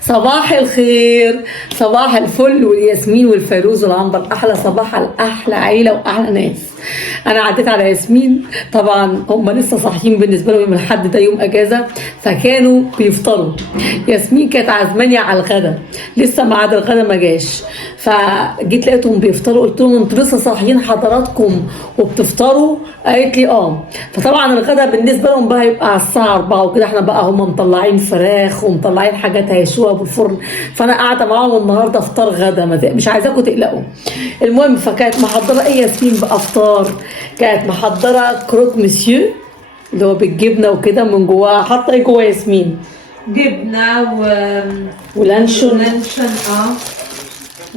صباح الخير، صباح الفل والياسمين والفيروز والعنبر، احلى صباح على احلى عيله واحلى ناس. انا عديت على ياسمين، طبعا هم لسه صاحيين بالنسبه لهم، يوم الاحد ده يوم اجازه، فكانوا بيفطروا. ياسمين كانت عازماني على الغدا، لسه ميعاد الغدا ما جاش، فجيت لقيتهم بيفطروا، قلت لهم انتوا لسه صاحيين حضراتكم وبتفطروا؟ قالت لي اه. فطبعا الغدا بالنسبه لهم بقى يبقى على الساعه 4 وكده، احنا بقى هم مطلعين فراخ ومطلعين حاجات هيشوها بالفرن، فانا قاعده معاهم النهارده افطار غدا، مش عايزاكم تقلقوا. المهم فكانت محضره ايه ياسمين بقى افطار؟ كانت محضره كروك مسيو اللي هو بالجبنه وكده، من جواه حاطه ايه جواه ياسمين؟ جبنة ولانشون ولانشون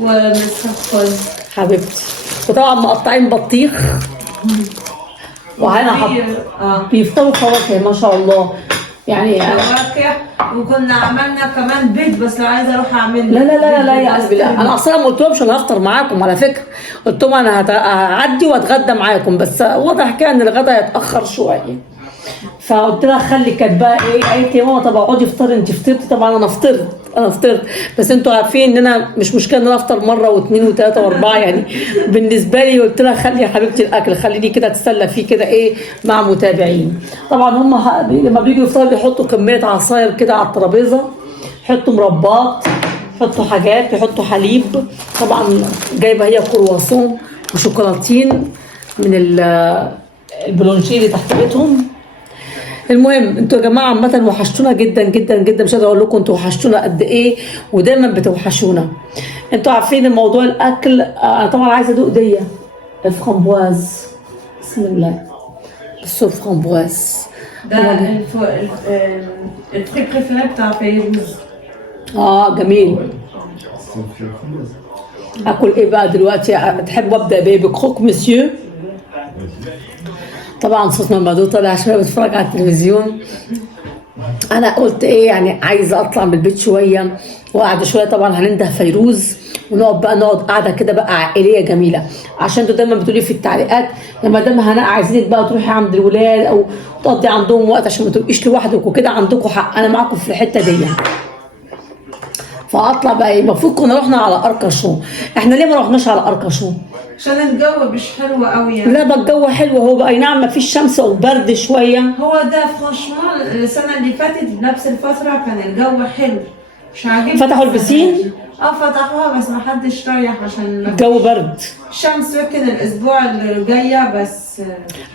ومسخن حبيبتي، وطبعا مقطعين بطيخ، وهنا بيفطروا فواكه ما شاء الله يعني. فواكه، وكنا عملنا كمان بيض، بس لو عايزه اروح اعمل لا لا لا لا يا قلبي لا، انا اصلا ما قلتلهمش انا هفطر معاكم على فكره، قلت لهم انا هعدي واتغدى معاكم، بس واضح كده ان الغدا هيتاخر شويه. فقلت لها خلي، كانت بقى ايه، قالت لي يا ماما طب اقعدي افطري، انت فطرتي؟ طبعا انا فطرت، بس انتوا عارفين ان انا مش مشكله ان انا افطر مره واثنين وثلاثه واربعه يعني. بالنسبه لي قلت لها خلي يا حبيبتي الاكل، خليني كده اتسلى فيه كده ايه مع متابعين. طبعا هم لما بييجوا يفطروا بيحطوا كميه عصاير كده على الترابيزه، يحطوا مربات، يحطوا حاجات، يحطوا حليب. طبعا جايبه هي كرواسون وشوكولاتين من البلونشيه اللي تحت بيتهم. المهم انتوا يا جماعه عامه وحشتونا جدا جدا جدا، مش قادره اقول لكم انتوا وحشتونا قد ايه، ودايما بتوحشونا. انتوا عارفين الموضوع الاكل، انا طبعا عايزه ادوق ديه الفرامبواز، بسم الله، السوق فرامبواز ده الفري بريفيري بتاع فيروز. جميل. اكل ايه بقى دلوقتي؟ تحب ابدا بايه؟ بكروك مسيو. طبعا صوت مامادو طالع شويه بتفرج على التلفزيون. انا قلت ايه يعني، عايزه اطلع من البيت شويه وقعد شويه، طبعا هننده فيروز ونقعد بقى قاعده كده بقى عائليه جميله، عشان انتوا دايما بتقولي في التعليقات يا مدام هناء عايزينك بقى تروحي عند الولاد او تقضي عندهم وقت عشان ما تبقيش لوحدك وكده. عندكم حق، انا معاكم في الحته دي. فاطلع بقى ايه، المفروض كنا رحنا على اركشو، احنا ليه ما رحناش على اركشو؟ عشان الجو مش حلو قوي يعني. لا بقى الجو حلو، هو بقى نعم ما فيش شمس او برد شويه. هو ده فرانشمان السنه اللي فاتت بنفس الفتره كان الجو حلو، مش عاجبني. فتحوا البسين؟ فتحوها بس ما حدش رايح عشان الجو برد. الشمس يمكن الاسبوع اللي جايه بس.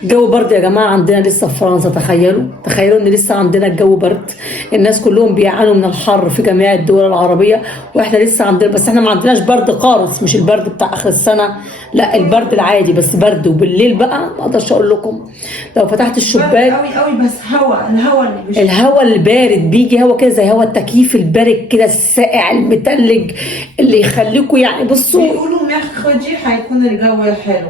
الجو برد يا جماعه عندنا لسه في فرنسا، تخيلوا ان لسه عندنا الجو برد. الناس كلهم بيعانوا من الحر في جميع الدول العربيه، واحنا لسه عندنا، بس احنا ما عندناش برد قارص، مش البرد بتاع اخر السنه، لا البرد العادي بس برد. وبالليل بقى ما اقدرش اقول لكم، لو فتحت الشباك قوي قوي، بس الهواء اللي مش الهواء البارد بيجي، هوا كده زي هوا التكييف البارد كده الساقع المتلج اللي يخليكم يعني. بصوا بيقولوا مخرجي هيكون الجو حلو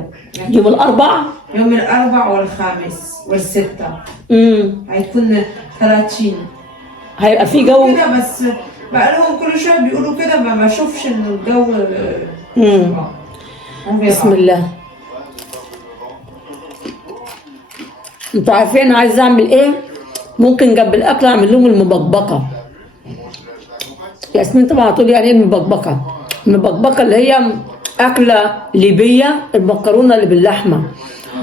يوم الاربعاء، يوم الاربعاء والخامس والستة هيكون 30، هيبقى في جو كده. بس بقى لهم كل شويه بيقولوا كده، ما اشوفش ان الجو بسم الله. انتوا عارفين انا عايزه اعمل ايه؟ ممكن جنب الاكل اعمل لهم المبكبكه. ياسمين طبعا هتقولي يعني ايه المبكبكه؟ المبكبكه اللي هي اكله ليبيه، المكرونه اللي باللحمه،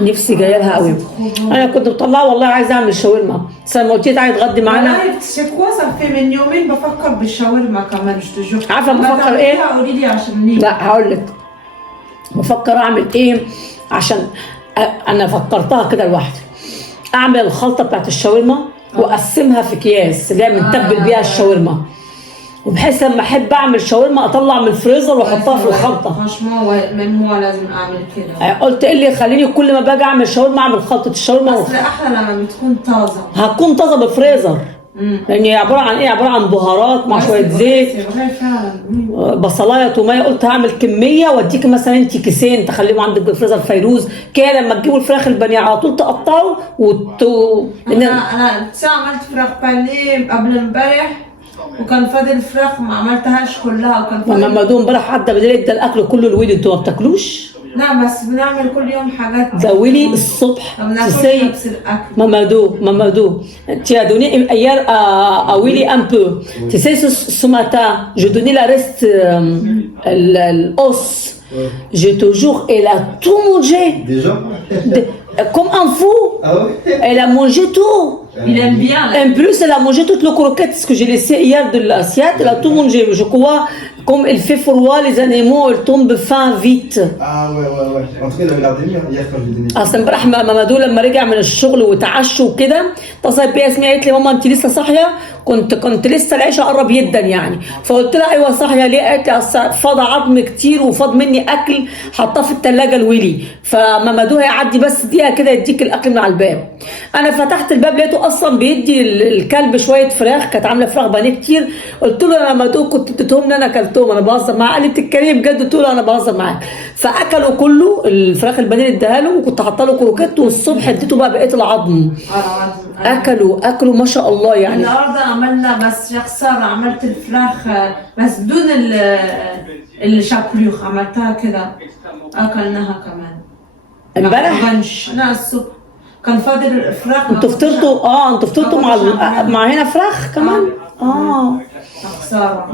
نفسي جايه لها قوي. انا كنت مطلعه والله عايزه اعمل شاورما، بس لما قلت لي تعالي تغدي معانا. في من يومين بفكر بالشاورما كمان، مش تشوف عارفه بفكر ايه؟ قولي لي عشان ليه. لا هقول لك بفكر اعمل ايه، عشان انا فكرتها كده لوحدي. اعمل الخلطه بتاعت الشاورما واقسمها في اكياس اللي هي بنتبل بيها الشاورما، وبحيث لما احب اعمل شاورما اطلع من الفريزر واحطها في الخلطه. مش مو لازم اعمل كده. قلت ايه اللي يخليني كل ما باجي اعمل شاورما اعمل خلطه الشاورما؟ اصل احلى لما بتكون طازه. هتكون طازه بالفريزر، لان هي عباره عن ايه؟ عباره عن بهارات مع شويه زيت، بصلايه، توميه. قلت هعمل كميه واديكي مثلا انت كيسين تخليهم عندك بالفريزر فيروز كده، لما تجيبوا الفراخ البانيه على طول تقطعوا انا عملت فراخ بانيه قبل امبارح، وكان فاضل فراخ ما عملتهاش كلها، وكان فاضل لما دوم امبارح عدى بالليل ادى الاكل كله لويد. انتوا ما بتاكلوش؟ لا بس بنعمل كل يوم حاجات ده ويلي الصبح ما بناكلش تسي نفس الاكل. Mamadou, tu as donné hier à Willy un peu. Tu sais, ce matin, je donnais la reste, l'os. Je te jure, elle a tout mangé. Déjà Comme un fou. Ah ouais Elle a mangé tout. Il aime bien. En plus, elle a mangé toutes les croquettes, ce que j'ai laissé hier de l'assiette. Elle a tout mangé. Je crois, comme il fait froid, les animaux, ils tombent faim vite. Ah ouais. En tout cas, il avait l'air d'émir hier quand je lui donnais. اصل امبارح مامادو لما رجع من الشغل وتعشى وكده اتصلت بيا ياسمين قالت لي ماما انت لسه صاحيه؟ كنت لسه العشاء قرب جدا يعني. فقلت لها ايوه صاحيه ليه؟ قالت لي اصل فاض عظم كتير وفاض مني اكل حطاه في الثلاجه الويلي. فمامادو هيعدي بس دقيقه كده يديك الاكل من على الباب. انا فتحت الباب لقيته اصلا بيدي الكلب شويه فراخ، كانت عامله فراخ بانيه كتير. قلت له يا مامادو كنت اديتهم لي انا اكلتهم، انا بهزر معاه. قال لي بتتكلمي بجد؟ قلت له انا بهزر معاك. فاكلوا كله الفراخ البانيه اللي اديها له، وكنت حاطه له كروكيت، والصبح اديته بقى بقيه العظم. اكلوا ما شاء الله يعني. النهارده عملنا بس يا خساره، عملت الفراخ بس بدون الشابلوخ، عملتها كده اكلناها كمان امبارح لا الصبح كان فاضل الفراخ. انتوا فطرتوا مع هنا فراخ كمان. خساره.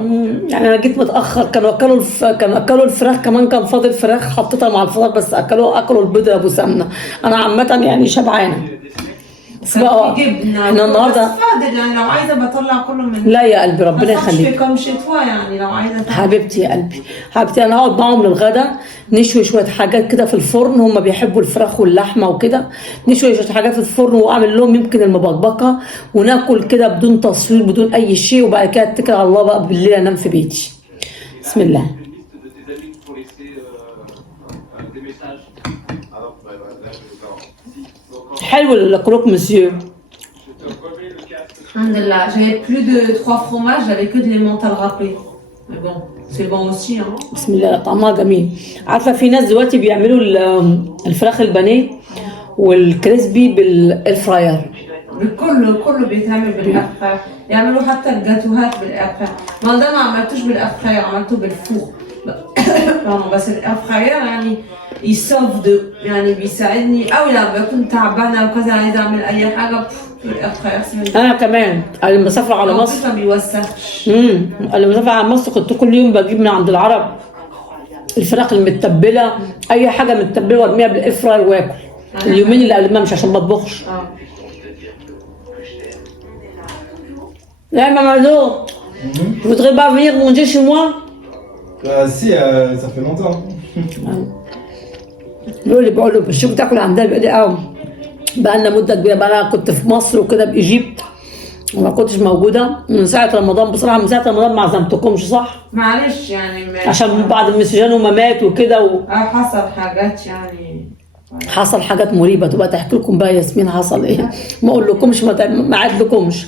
يعني انا جيت متاخر، كانوا اكلوا الفراخ كمان، كان فاضل فراخ حطيتها مع الفطار، بس اكلوا البيض ابو سمنه. انا عامه يعني شبعانه. بس بقى احنا النهارده بس فاضل يعني، لو عايزه بطلع كله من لا يا قلبي ربنا يخليك. كم شتوى يعني لو عايزه حبيبتي يا قلبي، حبيبتي انا هقعد معاهم للغدا، نشوي شويه حاجات كده في الفرن، هم بيحبوا الفراخ واللحمه وكده، نشوي شويه حاجات في الفرن واعمل لهم يمكن المبكبكه، وناكل كده بدون تصوير بدون اي شيء، وبعد كده اتكل على الله بقى بالليل انام في بيتي. بسم الله. حلو الكروك مسيو. Alhamdulillah, j'avais plus de 3 fromages, j'avais que de l'emmental râpé. Mais bon, c'est bon aussi hein. بسم الله طعمها جميل. عارفه في ناس دلوقتي بيعملوا الفراخ البانيه والكريسبي بالفراير. كله بيتعمل بالأفخار، يعملوا حتى الجاتوهات بالأفخار. ما ده ما عملتوش بالأفخار، عملته بالفوق. بس الأفخار يعني يسوف يعني بيساعدني أوي لما بكون تعبانة وكذا عايزة أعمل أي حاجة الأفخار. أنا كمان لما مسافرة على مصر ما بيوسخش. لما مسافرة على مصر كنت كل يوم بجيب من عند العرب الفراخ المتبلة، أي حاجة متبلة وارميها بالإفراير واكل. اليومين اللي قبل ما امشي عشان ما اطبخش. لا مامادو vous voudrez pas venir manger chez moi? Si, ça fait longtemps. بقول له الشيخ بتاكل عندها بيقول لي بقى لنا مده كبيره، بقى انا كنت في مصر وكده بايجيبت وما كنتش موجوده من ساعه رمضان. بصراحه من ساعه رمضان ما عزمتكمش صح؟ معلش يعني عشان بعد المسجان وما مات وكده حصل حاجات يعني، حصل حاجات مريبه. تبقى تحكي لكم بقى ياسمين حصل ايه، ما اقول لكمش ما اعدلكمش.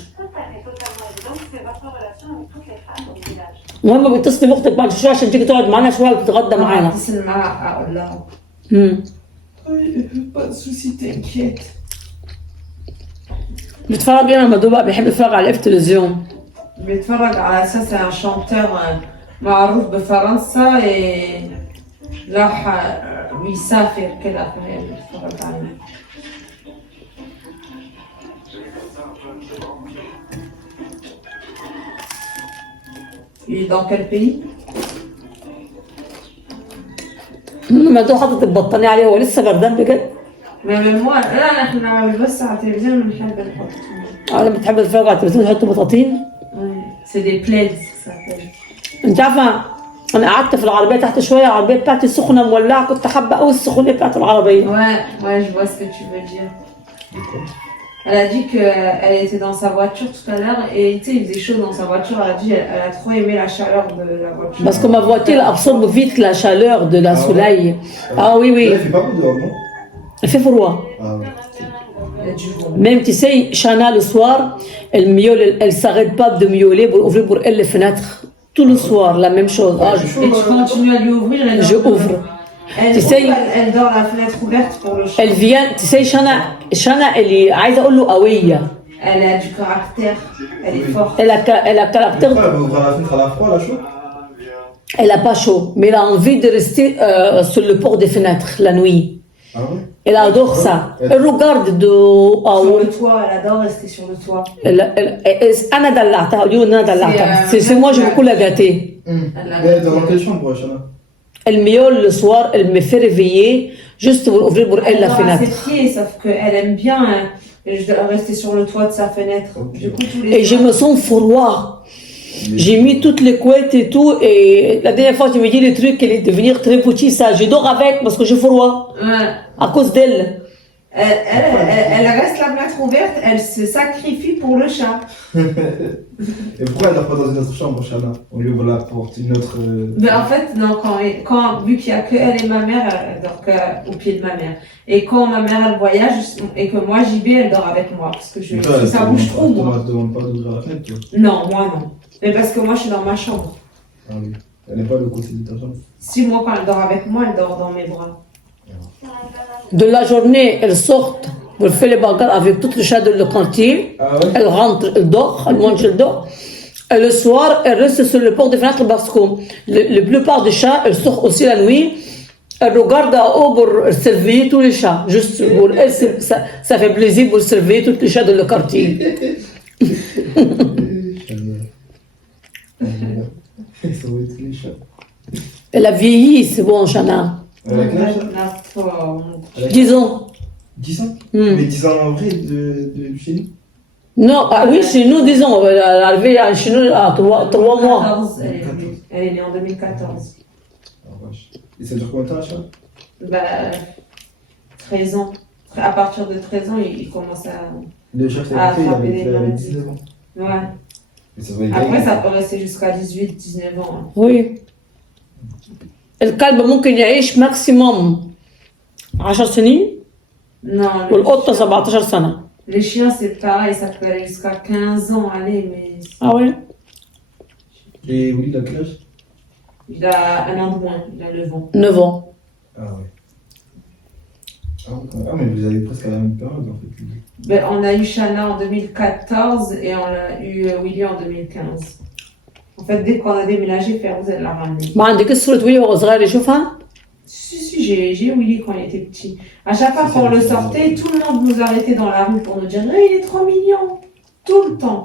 المهم بتصلي باختك بعد شويه عشان تيجي تقعد معانا شويه وتتغدى معانا. اتصل معاها اقول لها بيتفرج ايه مامادو بقى؟ بيحب يتفرج على التلفزيون. بيتفرج على اساس شانتور معروف بفرنسا، راح بيسافر كده فهي بيتفرج عليه. dans quel pays؟ مامادو حاطط البطانيه عليه، هو لسه بردان بجد؟ لا احنا بس على التلفزيون بنحب نحط. لما بتحب تتفرج على التلفزيون تحط بطاطين؟ سي دي بليز. انت عارفه انا قعدت في العربيه تحت شويه، العربيه بتاعتي سخنه مولعه، كنت حابه قوي السخونيه بتاعت العربيه. Ouais, je vois ce que tu veux dire. Elle a dit qu'elle était dans sa voiture tout à l'heure et tu sais il faisait chaud dans sa voiture. Elle a dit elle a trop aimé la chaleur de la voiture. Parce que ma voiture absorbe vite la chaleur de la soleil. Ah oui. Il fait pas beau dehors, non? Il fait froid. Même tu sais, Chana le soir, elle miaule, elle s'arrête pas de miauler pour ouvrir pour elle les fenêtres. Tout le soir, la même chose. Et tu continues à lui ouvrir? Je ouvre. Tu sais, elle dort la fenêtre ouverte pour le chaud. Elle vient, tu sais, Chana, elle est, عايزة أقول له قوية. Elle a du caractère, elle est forte. Elle a caractère. Elle va ouvrir la fenêtre à la froid, à la chaud? Elle n'a pas chaud, mais elle a envie de rester sur le port des fenêtres la nuit. Ah ouais? Elle adore ça. Elle regarde de Sur le toit, elle adore rester sur le toit. أنا دلعتها قولوا أنا دلعتها. C'est moi je beaucoup la gâter. Mais dans quelle chambre, Shana? Elle miaule le soir, elle me fait réveiller juste pour ouvrir pour elle la adore à ses fenêtre. pieds, sauf qu'elle aime bien rester sur le toit de sa fenêtre. Ok. Du coup, tous les Et je me sens froid. J'ai mis toutes les couettes et tout, et la dernière fois, tu me dis le truc, elle est devenir très petite, ça. Je dors avec parce que j'ai froid, Ouais. à cause d'elle. Elle reste la fenêtre ouverte, elle se sacrifie pour le chat. Et pourquoi elle dort pas dans une autre chambre, Shana? On lui ouvre la porte, une autre. Mais en fait, non, vu qu'il n'y a que elle et ma mère, elle dort au pied de ma mère. Et quand ma mère elle voyage et que moi j'y vais, elle dort avec moi. Parce que Et toi, elle ça te bouge demande trop, pas- moi. te demande pas d'ouvrir la fenêtre, toi? Non, moi non. Mais parce que moi je suis dans ma chambre. Ah oui. Elle n'est pas le côté de ta chambre. Si moi quand elle dort avec moi, elle dort dans mes bras. De la journée, elle sort pour faire les bagarres avec tout le chat de le quartier. Ah ouais? Elle rentre, elle dort, elle mange, elle dort. Et le soir, elle reste sur le port des fenêtres parce que la plupart des chats, elles sortent aussi la nuit. Elle regarde en haut pour surveiller tous les chats. Juste pour elle, ça fait plaisir pour surveiller tous les chats de le quartier. Ça va être les chats. Elle a vieilli, c'est bon, Chana. Elle a quel âge, là? La forme. Elle a 10 ans. 10 ans? Hmm. Mais 10 ans en vrai de chez nous? Non, ah oui, chez nous, 10 ans. Elle est arrivée chez nous à 3 mois. 14, elle est née en 2014. Ah vache. Et ça dure combien de temps, la chat? Bah, 13 ans. À partir de 13 ans, il commence à. Le chat que Ah, t'avais fait, il frapper avait, les il avait maladies. 19 ans. Ouais. Mais ça se voyait Après, bien. ça peut rester jusqu'à 18, 19 ans. Hein. Oui. الكلب ممكن يعيش ماكسيموم 10 سنين Non, والقطة 17 سنة. les chiens, c'est pareil, ça peut aller jusqu'à 15 ans. Allez, mais Ah oui? Et oui, il a quel âge? il a un an de moins, il a 9 ans. 9 ans. Ah ouais. Ah, mais vous avez presque à la même période en fait. Ben, on a eu Shana en 2014 et on a eu Willy en 2015. En fait, dès qu'on a déménagé, Férouz, elle l'a ramené. ما عندك صورة ويلي وهو صغير يشوفها؟ Si, j'ai Willy quand il était petit. À chaque fois qu'on le sortait, tout le monde nous arrêtait dans la rue pour nous dire hey, il est trop mignon. Tout le temps.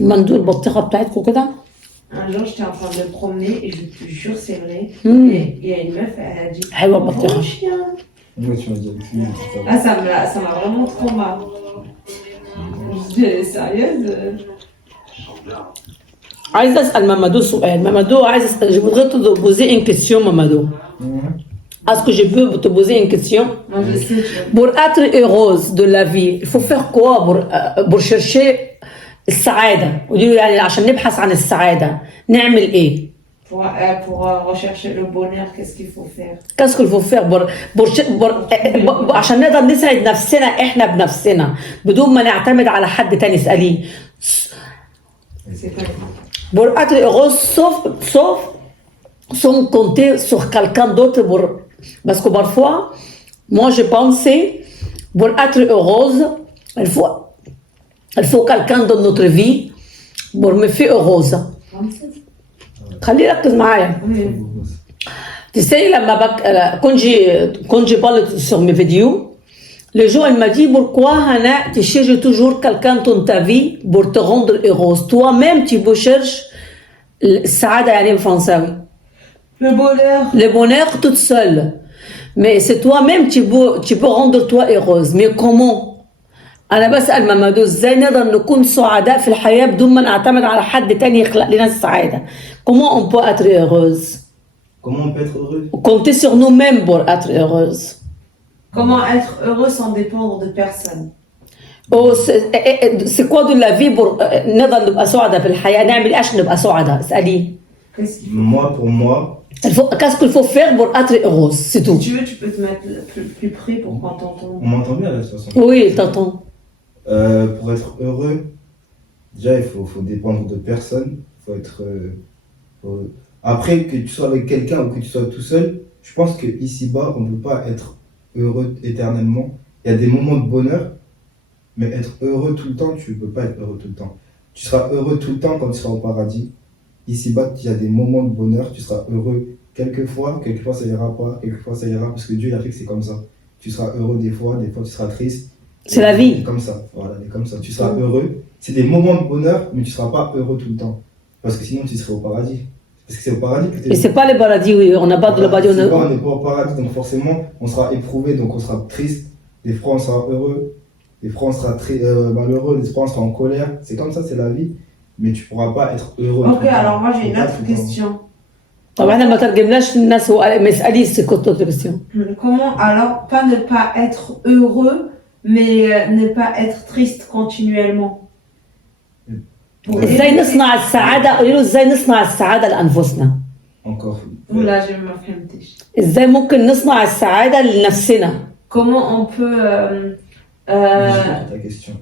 المندور البطيخة بتاعتكم كده؟ Un jour, j'étais en train de me promener et je te jure, c'est vrai. Hmm. Et il y a une meuf, elle a dit حلوة bon البطيخة. chien. Ouais, tu m'as dit avec lui, etc. Ah, ça m'a vraiment trop mal. Je dis, elle est sérieuse? عايزة أسأل مامادو سؤال. مامادو عايزة أسأل. Je voudrais te poser une question, Mamadou. Est-ce que je peux te poser une question? Moi, je sais, tu Pour être heureuse de la vie, il faut faire quoi pour chercher السعادة؟ قولي له يعني عشان نبحث عن السعادة نعمل إيه؟ pour rechercher le bonheur, qu'est-ce qu'il faut faire? Qu'est-ce qu'il faut faire عشان نقدر نسعد نفسنا احنا بنفسنا بدون ما نعتمد على حد تاني اسأليه. C'est pas Pour être heureux, sauf sans compter sur quelqu'un d'autre. Parce que parfois, moi je pensais, pour être heureuse, il faut quelqu'un dans notre vie pour me faire heureuse. 36. خليه يركز معايا. Tu sais, quand je parle sur mes vidéos, les gens ils m'ont dit pourquoi Hana, tu cherches toujours quelqu'un dans ta vie pour te rendre heureuse. Toi-même, tu peux chercher السعادة يعني بالفرنساوي. Le bonheur. Le bonheur toute seule. Mais c'est toi-même tu peux rendre toi heureuse. Mais comment? أنا بسأل مامادو إزاي نقدر نكون سعداء في الحياة بدون ما نعتمد على حد تاني يخلق لنا السعادة. Comment on peut être heureuse? Comment on peut être heureux? Compter sur nous-mêmes pour être heureuse. Comment être heureux sans dépendre de personne? أو c'est quoi de la vie pour نقدر نبقى سعداء في الحياة؟ نعمل إيه عشان نبقى سعداء؟ اسألي. Qu'est-ce qu'il Moi, pour moi, Qu'est-ce qu'il faut faire pour être heureuse? C'est faut? tout. Si tu veux, tu peux te mettre plus près pour qu'on t'entende. on m'entend bien là, de toute façon. Oui, t'entends. Pour être heureux, déjà il faut dépendre de personne. Faut être. Après, que tu sois avec quelqu'un ou que tu sois tout seul, je pense que ici-bas, on ne peut pas être heureux éternellement. Il y a des moments de bonheur, mais être heureux tout le temps, tu ne peux pas être heureux tout le temps. Tu seras heureux tout le temps quand tu seras au paradis. ici-bas, il y a des moments de bonheur, tu seras heureux quelquefois ça ira pas, quelquefois ça ira, parce que Dieu il a fait que c'est comme ça. Tu seras heureux des fois tu seras triste. C'est la vie. C'est comme ça, voilà, c'est comme ça. Tu seras heureux. C'est des moments de bonheur, mais tu seras pas heureux tout le temps. Parce que sinon, tu serais au paradis. Parce que c'est au paradis que tu es. Et c'est pas le paradis, oui, on n'a pas de le paradis. On n'est pas au paradis, donc forcément, on sera éprouvé, donc on sera triste. Des fois, on sera heureux. Des fois, on sera très malheureux. Des fois, on sera en colère. C'est comme ça, c'est la vie. Mais tu pourras pas être heureux. Ok, alors moi j'ai une autre question. طب احنا ما ترجمناش الناس مسألة سكوت question. Comment alors pas ne pas être heureux, mais ne pas être triste continuellement? ازاي نصنع السعادة؟ قولي له ازاي نصنع السعادة لأنفسنا؟ Encore. Là, je me فهمتش. ازاي ممكن نصنع السعادة لنفسنا؟ Comment on peut ta question.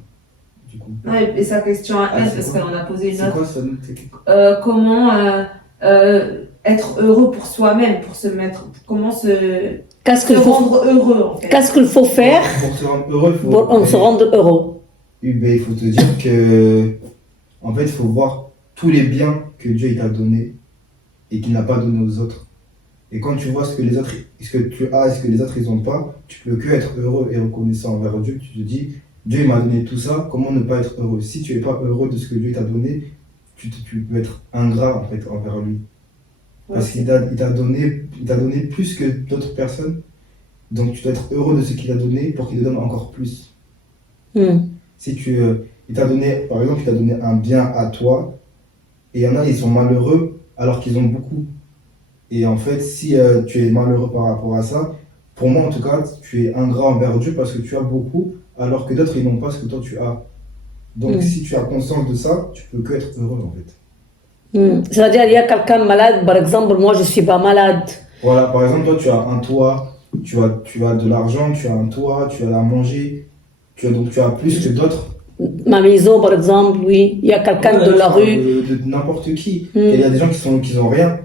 Du coup. non, et sa question à elle, parce quoi? qu'on a posé une C'est autre. quoi ça? Comment être heureux pour soi-même, pour se mettre, comment se rendre heureux en fait. Qu'est-ce qu'il faut faire pour se rendre heureux? pour se rendre heureux? Il faut te dire que, en fait, il faut voir tous les biens que Dieu t'a donnés et qu'il n'a pas donné aux autres. Et quand tu vois ce que tu as et ce que les autres ils n'ont pas, tu peux que être heureux et reconnaissant envers Dieu. Tu te dis, Dieu m'a donné tout ça, comment ne pas être heureux? Si tu n'es pas heureux de ce que Dieu t'a donné, tu peux être ingrat en fait envers lui. Parce qu'il t'a donné plus que d'autres personnes. Donc tu dois être heureux de ce qu'il a donné pour qu'il te donne encore plus. Si il t'a donné, par exemple, il t'a donné un bien à toi, et il y en a, ils sont malheureux alors qu'ils ont beaucoup. Et en fait, si tu es malheureux par rapport à ça, pour moi en tout cas, tu es ingrat envers Dieu parce que tu as beaucoup, alors que d'autres, ils n'ont pas ce que toi tu as. Donc si tu as conscience de ça, tu peux que être heureux en fait. C'est-à-dire, il y a quelqu'un malade, par exemple, moi je suis pas malade. Voilà, par exemple, toi tu as un toit, tu as de l'argent, tu as un toit, tu as à manger, donc tu as plus que d'autres. Ma maison, par exemple, oui, il y a quelqu'un de la rue. De n'importe qui. Et il y a des gens qui n'ont rien,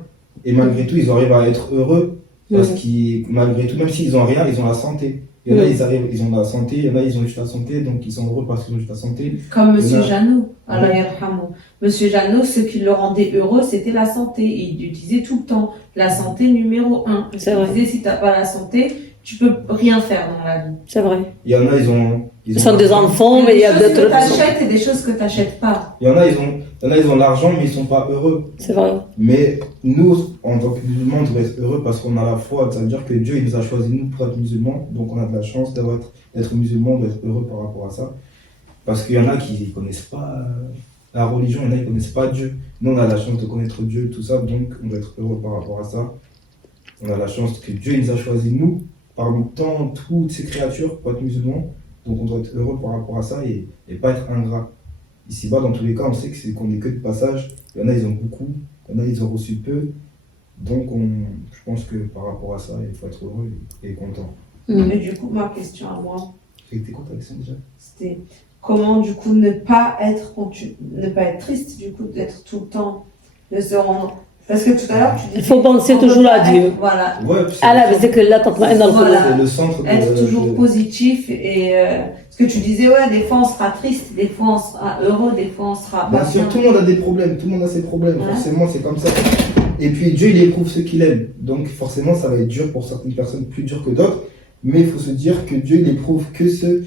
et malgré tout, ils arrivent à être heureux, parce qu'ils, malgré tout, même s'ils n'ont rien, ils ont la santé. Il y en a, ils ont la santé, il y en a, ils ont juste la santé, donc ils sont heureux parce qu'ils ont juste la santé. Comme Monsieur Jeannot, Allah yarhamou. Monsieur Jeannot, ce qui le rendait heureux, c'était la santé. Et il disait tout le temps, la santé numéro 1. Il disait, si tu n'as pas la santé, tu peux rien faire dans la vie. C'est vrai. Il y en a, ils sont des enfants, mais il y a d'autres. Des choses que tu achètes et des choses que tu n'achètes pas. Il y en a, ils ont l'argent, mais ils ne sont pas heureux. C'est vrai. Mais nous, en tant que musulmans, on devrait être heureux parce qu'on a la foi. Ça veut dire que Dieu il nous a choisi nous pour être musulmans. Donc on a de la chance d'être musulmans, d'être heureux par rapport à ça. Parce qu'il y en a qui ne connaissent pas la religion, il y en a qui ne connaissent pas Dieu. Nous, on a la chance de connaître Dieu, tout ça. Donc on doit être heureux par rapport à ça. On a la chance que Dieu nous a choisi nous, parmi toutes ces créatures, pour être musulmans. Donc on doit être heureux par rapport à ça et pas être ingrat. Ici-bas, dans tous les cas, on sait qu'on n'est que de passage. Il y en a, ils ont beaucoup. Il y en a, ils ont reçu peu. Donc je pense que par rapport à ça, il faut être heureux et content. Mais du coup, ma question à moi, C'était quoi ta question déjà? c'était comment du coup ne pas être triste, du coup d'être tout le temps, de se rendre... Parce que tout à l'heure, tu dis... Il faut penser toujours à Dieu. Voilà. Ouais, C'est le centre être toujours positif et ce que tu disais, ouais, des fois on sera triste, des fois on sera heureux, des fois on sera pas bien sûr, tout le monde a des problèmes, tout le monde a ses problèmes, forcément c'est comme ça. Et puis Dieu il éprouve ceux qu'il aime, donc forcément ça va être dur pour certaines personnes, plus dur que d'autres, mais il faut se dire que Dieu il éprouve que ceux...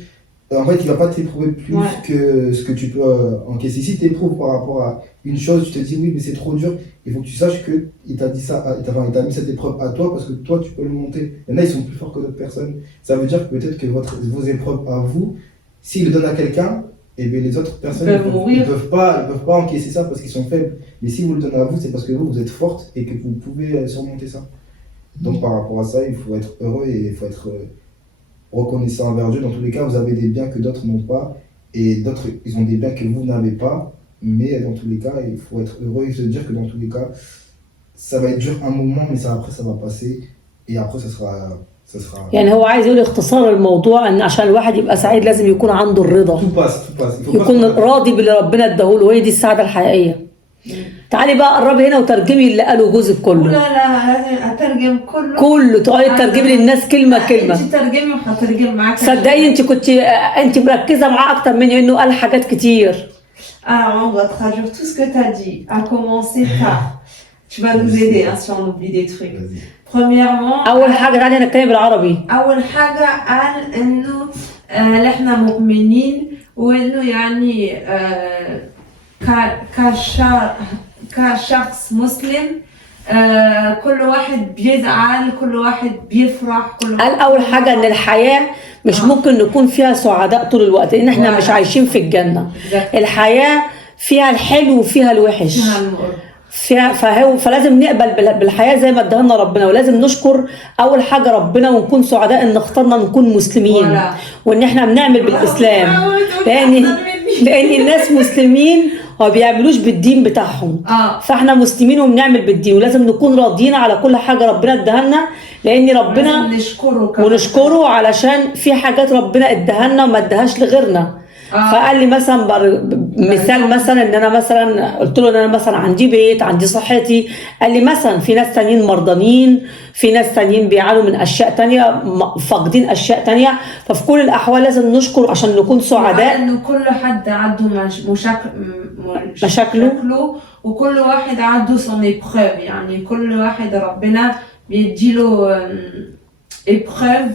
En fait, il va pas t'éprouver plus que ce que tu peux encaisser. Si tu éprouves par rapport à une chose, tu te dis oui, mais c'est trop dur. Il faut que tu saches qu'il t'a dit ça, il t'a mis cette épreuve à toi parce que toi, tu peux le monter. Il y en a, ils sont plus forts que d'autres personnes. Ça veut dire que peut-être que vos épreuves à vous, s'ils le donnent à quelqu'un, et bien les autres personnes ne peuvent pas encaisser ça parce qu'ils sont faibles. Mais si vous le donnez à vous, c'est parce que vous êtes forte et que vous pouvez surmonter ça. Donc par rapport à ça, il faut être heureux et il faut être reconnaissant envers Dieu. Dans tous les cas, vous avez des biens que d'autres n'ont pas et d'autres, ils ont des biens que vous n'avez pas. Mais dans tous les cas, il faut être heureux et se dire que dans tous les cas, ça va être dur un moment, mais après ça va passer et après ça sera... يعني هو عايز يقول اختصار الموضوع ان عشان الواحد يبقى سعيد لازم يكون عنده الرضا. يكون راضي باللي ربنا اداهوله وهي دي السعاده الحقيقيه. تعالي بقى قربي هنا وترجمي اللي قاله جوزك كله. لا لازم اترجم كله تقعدي ترجمي للناس كلمه. انت ترجمي وهترجم معاك. صدقيني انت مركزه معاه اكتر مني انه قال حاجات كتير. Alors, on va traduire tout ce que tu as dit, à commencer par. Tu vas nous aider hein, si on oublie des trucs. Vas-y. Premièrement, اول حاجه تعالى نتكلم بالعربي. أول حاجة قال إنه نحن مؤمنين وإنه يعني كشخص مسلم كل واحد بيزعل كل واحد بيفرح كل قال اول حاجه ان الحياه مش ممكن نكون فيها سعداء طول الوقت لان احنا ولا. مش عايشين في الجنه. بالظبط. الحياه فيها الحلو وفيها الوحش. فيها المر. فلازم نقبل بالحياه زي ما ادانا ربنا، ولازم نشكر اول حاجه ربنا ونكون سعداء ان اخترنا نكون مسلمين ولا. وان احنا بنعمل بالاسلام، لان الناس مسلمين وما بيعملوش بالدين بتاعهم. فاحنا مسلمين وبنعمل بالدين، ولازم نكون راضيين على كل حاجه ربنا اداها لنا، لان ربنا لازم نشكره كمان. ونشكره علشان في حاجات ربنا اداها لنا وما اداهاش لغيرنا. فقال لي مثلا مثال مثلا ان انا مثلا قلت له ان انا مثلا عندي بيت، عندي صحتي. قال لي مثلا في ناس تانيين مرضانين، في ناس تانيين بيعانوا من اشياء تانية، فاقدين اشياء تانية. ففي كل الاحوال لازم نشكر عشان نكون سعداء. انه كل حد عنده مشاكله وكل واحد عنده son épreuve، يعني كل واحد ربنا بيديله épreuve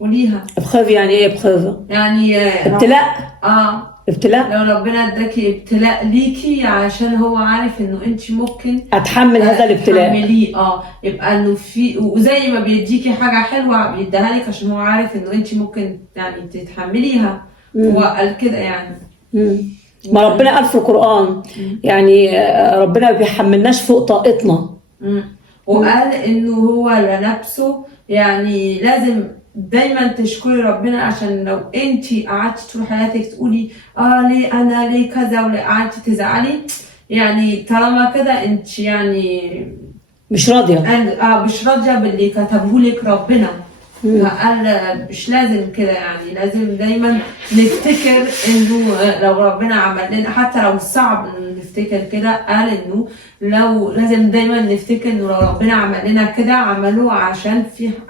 وليها. ابخاف يعني ايه ابخاف؟ يعني ابتلاء. ابتلاء. لو ربنا اداكي ابتلاء ليكي عشان هو عارف انه انت ممكن اتحمل هذا الابتلاء. تحمليه. يبقى انه في، وزي ما بيديكي حاجه حلوه بيديها لك عشان هو عارف انه انت ممكن يعني تتحمليها. هو قال كده يعني. ما ربنا قال في القرآن يعني ربنا ما بيحملناش فوق طاقتنا. وقال انه هو لنفسه يعني لازم دايما تشكري ربنا، عشان لو انتي قعدتي طول حياتك تقولي ليه انا ليه كذا، ولا قعدتي تزعلي، يعني طالما كده انت يعني مش راضيه مش راضيه باللي كتبهولك ربنا. فقال مش لازم كده، يعني لازم دايما نفتكر انه لو ربنا عمل لنا، حتى لو صعب نفتكر كده، قال انه لو لازم دايما نفتكر انه لو ربنا عمل لنا كده عمله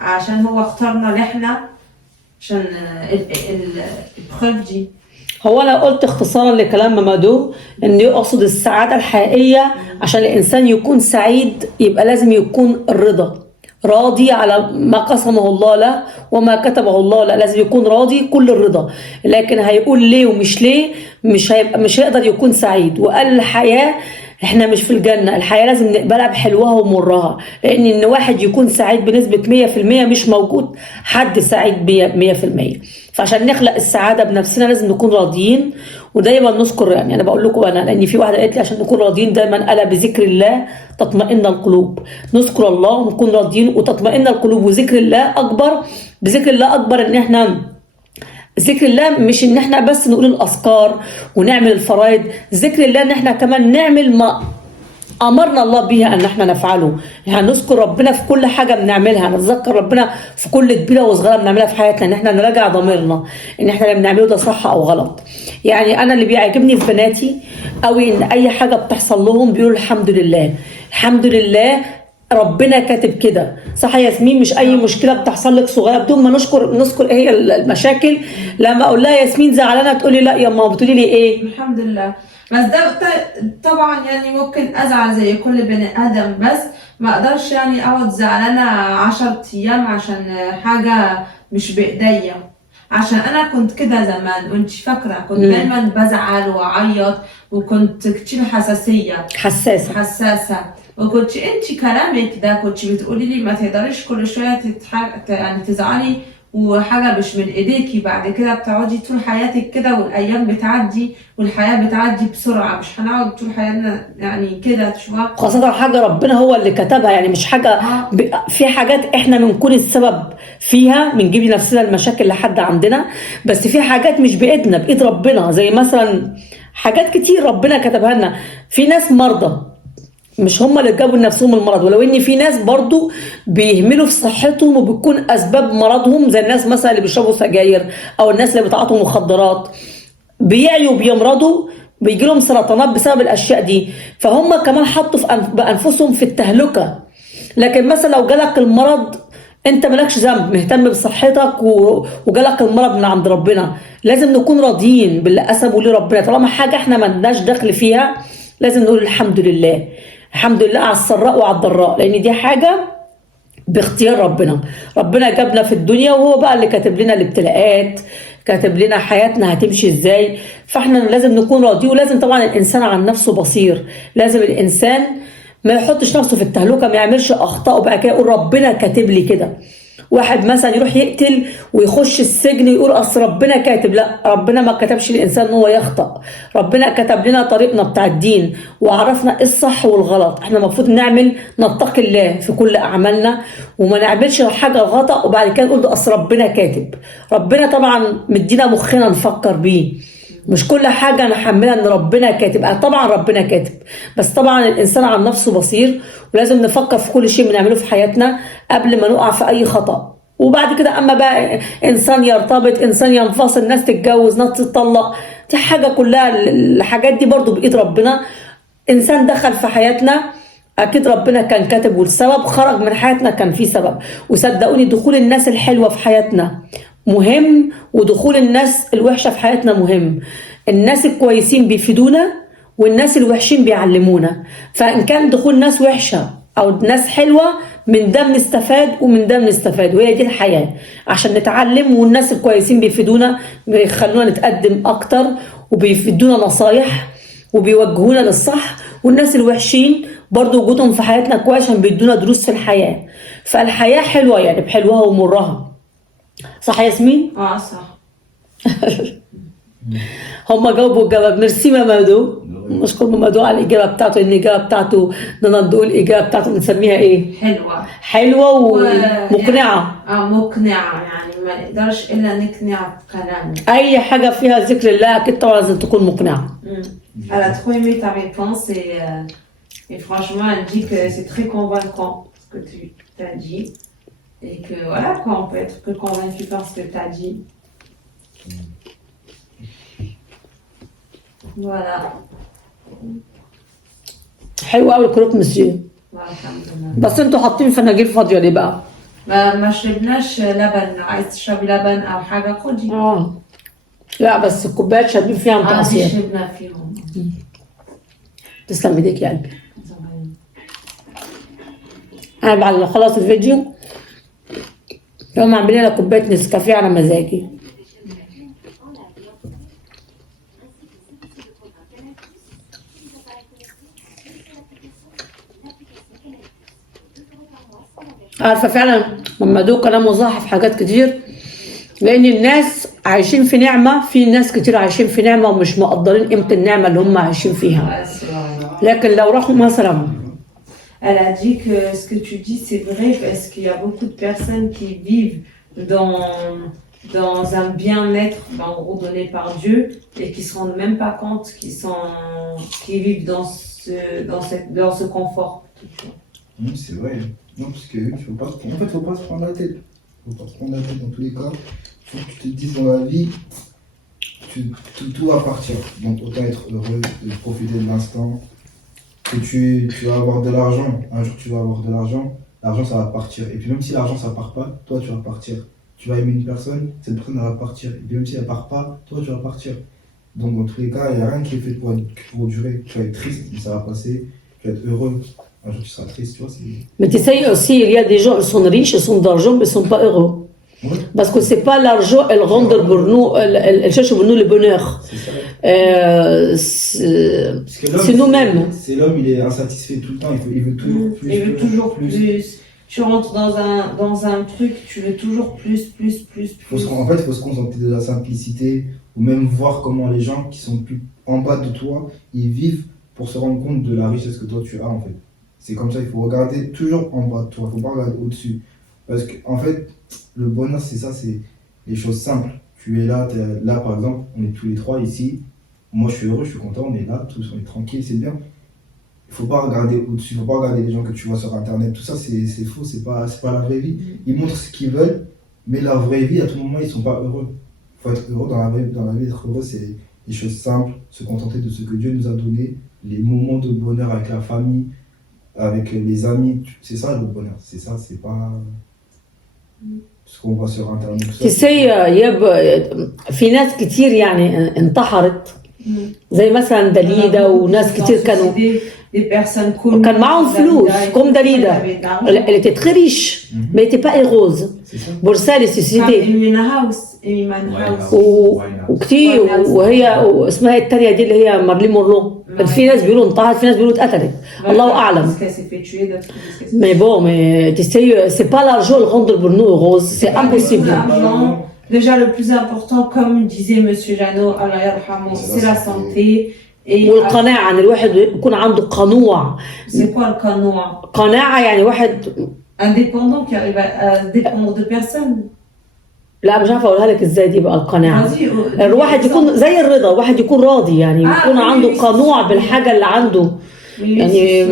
عشان هو اختارنا لحنا عشان البخيف دي. هو انا قلت اختصارا لكلام مامادو انه يقصد السعاده الحقيقيه. عشان الانسان يكون سعيد يبقى لازم يكون الرضا، راضي على ما قسمه الله له وما كتبه الله له، لازم يكون راضي كل الرضا. لكن هيقول ليه ومش ليه مش هيقدر يكون سعيد. وقال الحياة احنا مش في الجنة، الحياة لازم نقبلها بحلوها ومرها، لان ان واحد يكون سعيد بنسبة 100% مش موجود حد سعيد 100%. فعشان نخلق السعادة بنفسنا لازم نكون راضيين ودايما نذكر. يعني انا بقول لكم انا لان في واحدة قالت لي عشان نكون راضيين دايما الا بذكر الله تطمئن القلوب. نذكر الله ونكون راضيين وتطمئن القلوب. وذكر الله اكبر، بذكر الله اكبر ان احنا ذكر الله مش ان احنا بس نقول الاذكار ونعمل الفرائض، ذكر الله ان احنا كمان نعمل ما امرنا الله بها ان احنا نفعله. يعني نذكر ربنا في كل حاجه بنعملها، نتذكر ربنا في كل كبيره وصغيره بنعملها في حياتنا، ان احنا نراجع ضميرنا ان احنا اللي بنعمله ده صح او غلط. يعني انا اللي بيعجبني في بناتي قوي ان اي حاجه بتحصل لهم بيقولوا الحمد لله، الحمد لله ربنا كاتب كده. صح يا ياسمين؟ مش اي مشكله بتحصل لك صغيره بدون ما نذكر ايه هي المشاكل. لما اقول لها ياسمين زعلانه تقولي لا يا ماما، بتقولي لي ايه؟ الحمد لله. بس ده طبعا يعني ممكن ازعل زي كل بني ادم، بس ما اقدرش يعني اقعد زعلانه 10 ايام عشان حاجه مش بايديا. عشان انا كنت كده زمان وانت فاكره، كنت دايما بزعل واعيط وكنت كتير حساسه وكنت انت كلامك ده كنت بتقولي لي ما تقدريش كل شويه يعني تزعلي وحاجه مش من ايديكي. بعد كده بتقعدي طول حياتك كده والايام بتعدي والحياه بتعدي بسرعه، مش هنقعد طول حياتنا يعني كده شويه. خاصه حاجه ربنا هو اللي كتبها، يعني مش حاجه في حاجات احنا بنكون السبب فيها، بنجيب لنفسنا المشاكل لحد عندنا، بس في حاجات مش بايدنا، بايد ربنا. زي مثلا حاجات كتير ربنا كتبها لنا. في ناس مرضى مش هم اللي جابوا لنفسهم المرض، ولو ان في ناس برضو بيهملوا في صحتهم وبتكون اسباب مرضهم، زي الناس مثلا اللي بيشربوا سجاير او الناس اللي بتعاطوا مخدرات، بيعيوا وبيمرضوا، بيجي لهم سرطانات بسبب الاشياء دي. فهم كمان حطوا بانفسهم في التهلكه. لكن مثلا لو جالك المرض انت مالكش ذنب، مهتم بصحتك وجالك المرض من عند ربنا. لازم نكون راضيين باللي قسمه ليه ربنا. طالما حاجه احنا مالناش دخل فيها لازم نقول الحمد لله. الحمد لله على السراء وعلى الضراء، لان دي حاجه باختيار ربنا. ربنا جابنا في الدنيا وهو بقى اللي كاتب لنا الابتلاءات، كاتب لنا حياتنا هتمشي ازاي. فاحنا لازم نكون راضيين. ولازم طبعا الانسان عن نفسه بصير. لازم الانسان ما يحطش نفسه في التهلكه، ما يعملش اخطاء وبعد كده يقول ربنا كاتب لي كده. واحد مثلا يروح يقتل ويخش السجن ويقول اصل ربنا كاتب. لا، ربنا ما كتبش للانسان ان هو يخطأ. ربنا كتب لنا طريقنا بتاع الدين وعرفنا ايه الصح والغلط. احنا المفروض نتقي الله في كل اعمالنا وما نعملش حاجه غلط وبعد كده نقول ده اصل ربنا كاتب. ربنا طبعا مدينا مخنا نفكر بيه، مش كل حاجة نحملها ان ربنا كاتب. طبعا ربنا كاتب، بس طبعا الانسان عن نفسه بصير ولازم نفكر في كل شيء بنعمله في حياتنا قبل ما نقع في اي خطأ. وبعد كده اما بقى انسان يرتبط، انسان ينفصل، ناس تتجوز، ناس تطلق، دي حاجة كلها الحاجات دي برضو بإيد ربنا. انسان دخل في حياتنا اكيد ربنا كان كاتب، والسبب خرج من حياتنا كان فيه سبب. وصدقوني دخول الناس الحلوة في حياتنا مهم، ودخول الناس الوحشة في حياتنا مهم. الناس الكويسين بيفيدونا والناس الوحشين بيعلمونا. فإن كان دخول ناس وحشة أو ناس حلوة، من ده بنستفاد ومن ده بنستفاد، وهي دي الحياة عشان نتعلم. والناس الكويسين بيفيدونا، بيخلونا نتقدم أكتر وبيفيدونا نصايح وبيوجهونا للصح. والناس الوحشين برضو وجودهم في حياتنا كويس عشان بيدونا دروس في الحياة. فالحياة حلوة يعني بحلوها ومرها. صح يا ياسمين؟ صح. هم جاوبوا الإجابة. ميرسي مامادو، نشكر مامادو على الإجابة بتاعته. إن الإجابة بتاعته بدنا نقول الإجابة بتاعته بنسميها إيه؟ حلوة ومقنعة. مقنعة، يعني ما نقدرش إلا نقنع بكلامه. أي حاجة فيها ذكر الله أكيد طبعا لازم تكون مقنعة. Elle a trop aimé ta réponse et franchement, elle dit que c'est très convaincant ce que tu as dit. Et que voilà, quoi, on peut être que convaincu par ce que tu as dit. Voilà. حلوة أوي الكروت مسيو. الحمد لله. بس انتوا حاطين فناجيل فاضية ليه بقى؟ ما شربناش لبن. عايز تشربي لبن أو حاجة خدي. لا بس الكوبايات شاربين فيها متعصية. شربنا فيهم. تسلم ايديك يا قلبي. أنا بعد ما خلص الفيديو يوم عاملين لنا كوباية نسكافيه على مزاجي. عارفة فعلا مامادو كلامه صح في حاجات كتير، لأن الناس عايشين في نعمة. في ناس كتير عايشين في نعمة ومش مقدرين قيمة النعمة اللي هم عايشين فيها. لكن لو راحوا مثلا Elle a dit que ce que tu dis c'est vrai parce qu'il y a beaucoup de personnes qui vivent dans un bien-être en gros donné par Dieu et qui se rendent même pas compte qui vivent dans ce confort. Oui, c'est vrai. Non, parce que faut pas se prendre la tête. Faut pas se prendre la tête dans tous les cas. Faut que tu te dises dans la vie, tout va partir. Donc autant être heureux, de profiter de l'instant. Que tu vas avoir de l'argent, un jour tu vas avoir de l'argent ça va partir. Et puis même si l'argent ça part pas, toi tu vas partir. Tu vas aimer une personne, cette personne elle va partir. Et puis même si elle part pas, toi tu vas partir. Donc dans tous les cas, il n'y a rien qui est fait pour durer. Tu vas être triste, mais ça va passer. Tu vas être heureux, un jour tu seras triste, tu vois. Mais tu sais aussi, il y a des gens, ils sont riches, ils sont d'argent, mais ils ne sont pas heureux. Ouais. Parce que c'est pas l'argent, elle rend pour nous, elle cherche pour nous le bonheur. C'est nous-mêmes. C'est l'homme, il est insatisfait tout le temps, il veut toujours plus. Il veut toujours plus. Tu rentres dans un truc, tu veux toujours plus. En fait, il faut se concentrer de la simplicité, ou même voir comment les gens qui sont plus en bas de toi, ils vivent pour se rendre compte de la richesse que toi tu as en fait. C'est comme ça, il faut regarder toujours en bas de toi, il ne faut pas regarder au-dessus. Parce qu'en fait, le bonheur, c'est ça, c'est les choses simples. Tu es là, par exemple, on est tous les trois ici. Moi, je suis heureux, je suis content, on est là, tous, on est tranquille, c'est bien. Il ne faut pas regarder au-dessus, il ne faut pas regarder les gens que tu vois sur Internet. Tout ça, c'est faux, c'est pas la vraie vie. Ils montrent ce qu'ils veulent, mais la vraie vie, à tout moment, ils ne sont pas heureux. Il faut être heureux dans la vie, être heureux, c'est les choses simples, se contenter de ce que Dieu nous a donné, les moments de bonheur avec la famille, avec les amis. C'est ça le bonheur, c'est ça, c'est pas... Ce qu'on voit sur Internet. tout ça. تسي في ناس كتير يعني انتحرت زي مثلا داليدا وناس كتير كانوا des personnes connues. كان معهم فلوس كوم داليدا elle était très riche mais elle était pas heureuse C'est ça. pour ça elle s'est suicidée Amy Winehouse. وكتير وهي واسمها التانية دي اللي هي مارلين مونرو في ناس بيقولوا انتحرت في ناس بيقولوا اتقتلت الله اعلم Parce qu'elle s'est fait tuer, d'autres disent qu'elle s'est mais bon mais tu sais c'est pas l'argent le rendre pour nous heureuse c'est impossible L'argent, déjà le plus important, comme disait Monsieur Jeannot, Allah yarhamou, c'est la santé. Et والقناعة ان الواحد يكون عنده قنوع c'est quoi le canoa? قناعة يعني واحد Indépendant qui arrive à dépendre de personne. لا مش عارفه اقولها لك ازاي دي بقى القناعه Vas-y, الواحد يكون زي الرضا واحد يكون راضي يعني يكون oui, عنده oui, قنوع oui. بالحاجه اللي عنده Oui, يعني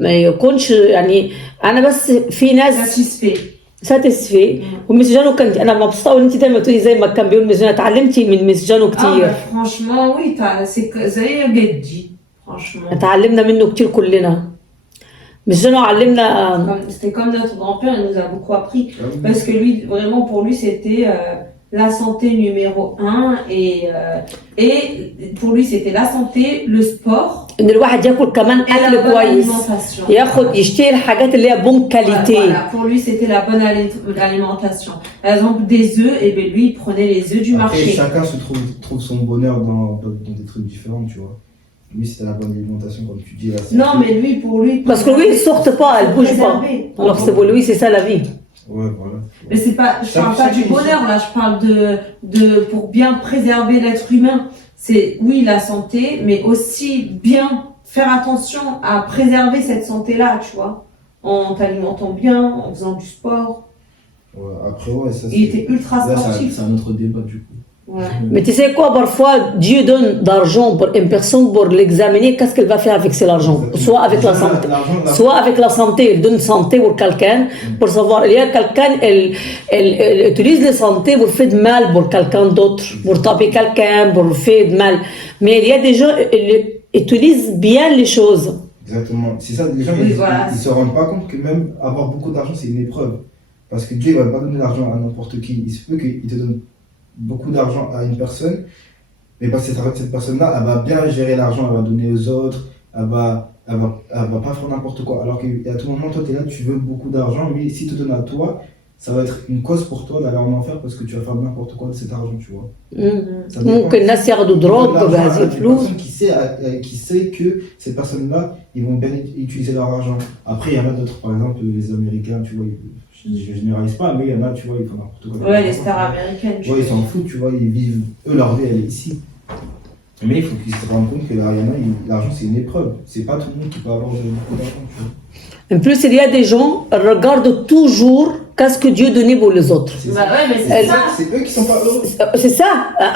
ما يكونش يعني انا بس في ناس satisfait. ساتسفي ومس جانو كانت انا مبسوطه قوي ان انت دايما تقولي زي ما كان بيقول مس جانو اتعلمتي من مس جانو Ah, كتير bah, franchement, oui, c'est زي جدي. Franchement. اتعلمنا منه كتير كلنا مس جانو علمنا C'était comme notre grand-père, il nous a beaucoup appris. Ah oui. Parce que lui, vraiment, pour lui, c'était la santé numéro 1. Et pour lui, c'était la santé, le sport ان الواحد ياكل كمان et la اكل bonne كويس alimentation. ياخد يشتري الحاجات اللي هي بون Ouais, كاليتي voilà. Pour lui, c'était la bonne alimentation. Par exemple, des œufs, et bien lui, il prenait les œufs du Après, marché. chacun trouve son bonheur dans des trucs différents, tu vois. Lui, c'était la bonne alimentation, comme tu dis. La santé. Non, mais lui, pour lui... parce que lui il sorte pas elle bouge pas préserver. alors c'est pour lui c'est ça la vie. Ouais, voilà. Mais c'est pas, je parle pas du bonheur, là, je parle pour bien préserver l'être humain. C'est, oui, la santé, mais aussi bien faire attention à préserver cette santé-là, tu vois, en t'alimentant bien, en faisant du sport. Ouais, après, ouais, ça Il était ultra là, sportif. c'est un autre débat, du coup. Voilà. Mais tu sais quoi, parfois Dieu donne d'argent pour une personne pour l'examiner, qu'est-ce qu'elle va faire avec cet argent, soit avec la santé. Soit avec la santé, elle donne santé pour quelqu'un, pour savoir, il y a quelqu'un, elle utilise la santé pour faire de mal pour quelqu'un d'autre, pour taper quelqu'un, pour faire de mal. Mais il y a des gens, ils utilisent bien les choses. Exactement. C'est ça, les gens, Oui, ils, voilà. ils se rendent pas compte que même avoir beaucoup d'argent, c'est une épreuve. Parce que Dieu, il va pas donner l'argent à n'importe qui. Il se peut qu'il te donne beaucoup d'argent à une personne, mais parce que cette personne-là, elle va bien gérer l'argent, elle va donner aux autres, elle va pas faire n'importe quoi. Alors qu'à tout moment, toi, tu es là, tu veux beaucoup d'argent, mais si tu te donnes à toi, ça va être une cause pour toi d'aller en enfer parce que tu vas faire n'importe quoi de cet argent, tu vois. Ça dépend. ممكن الناس ياخدوا دروب L'argent بهذه à une الفلوس. personne qui sait que ces personnes-là, ils vont bien utiliser leur argent. Après, il y en a d'autres, par exemple, les Américains, tu vois, je généralise pas, mais il y en a, tu vois, ils font n'importe quoi. Ouais, les stars américaines. Ouais, ils s'en foutent, tu vois, ils vivent, eux, leur vie, elle est ici. Mais il faut qu'ils se rendent compte que l'argent, c'est une épreuve. C'est pas tout le monde qui peut avoir beaucoup d'argent, tu vois. En plus, il y a des gens qui regardent toujours qu'est-ce que Dieu donnait pour les autres. C'est Bah ça. ouais, mais c'est ça. C'est eux qui sont pas heureux. C'est ça.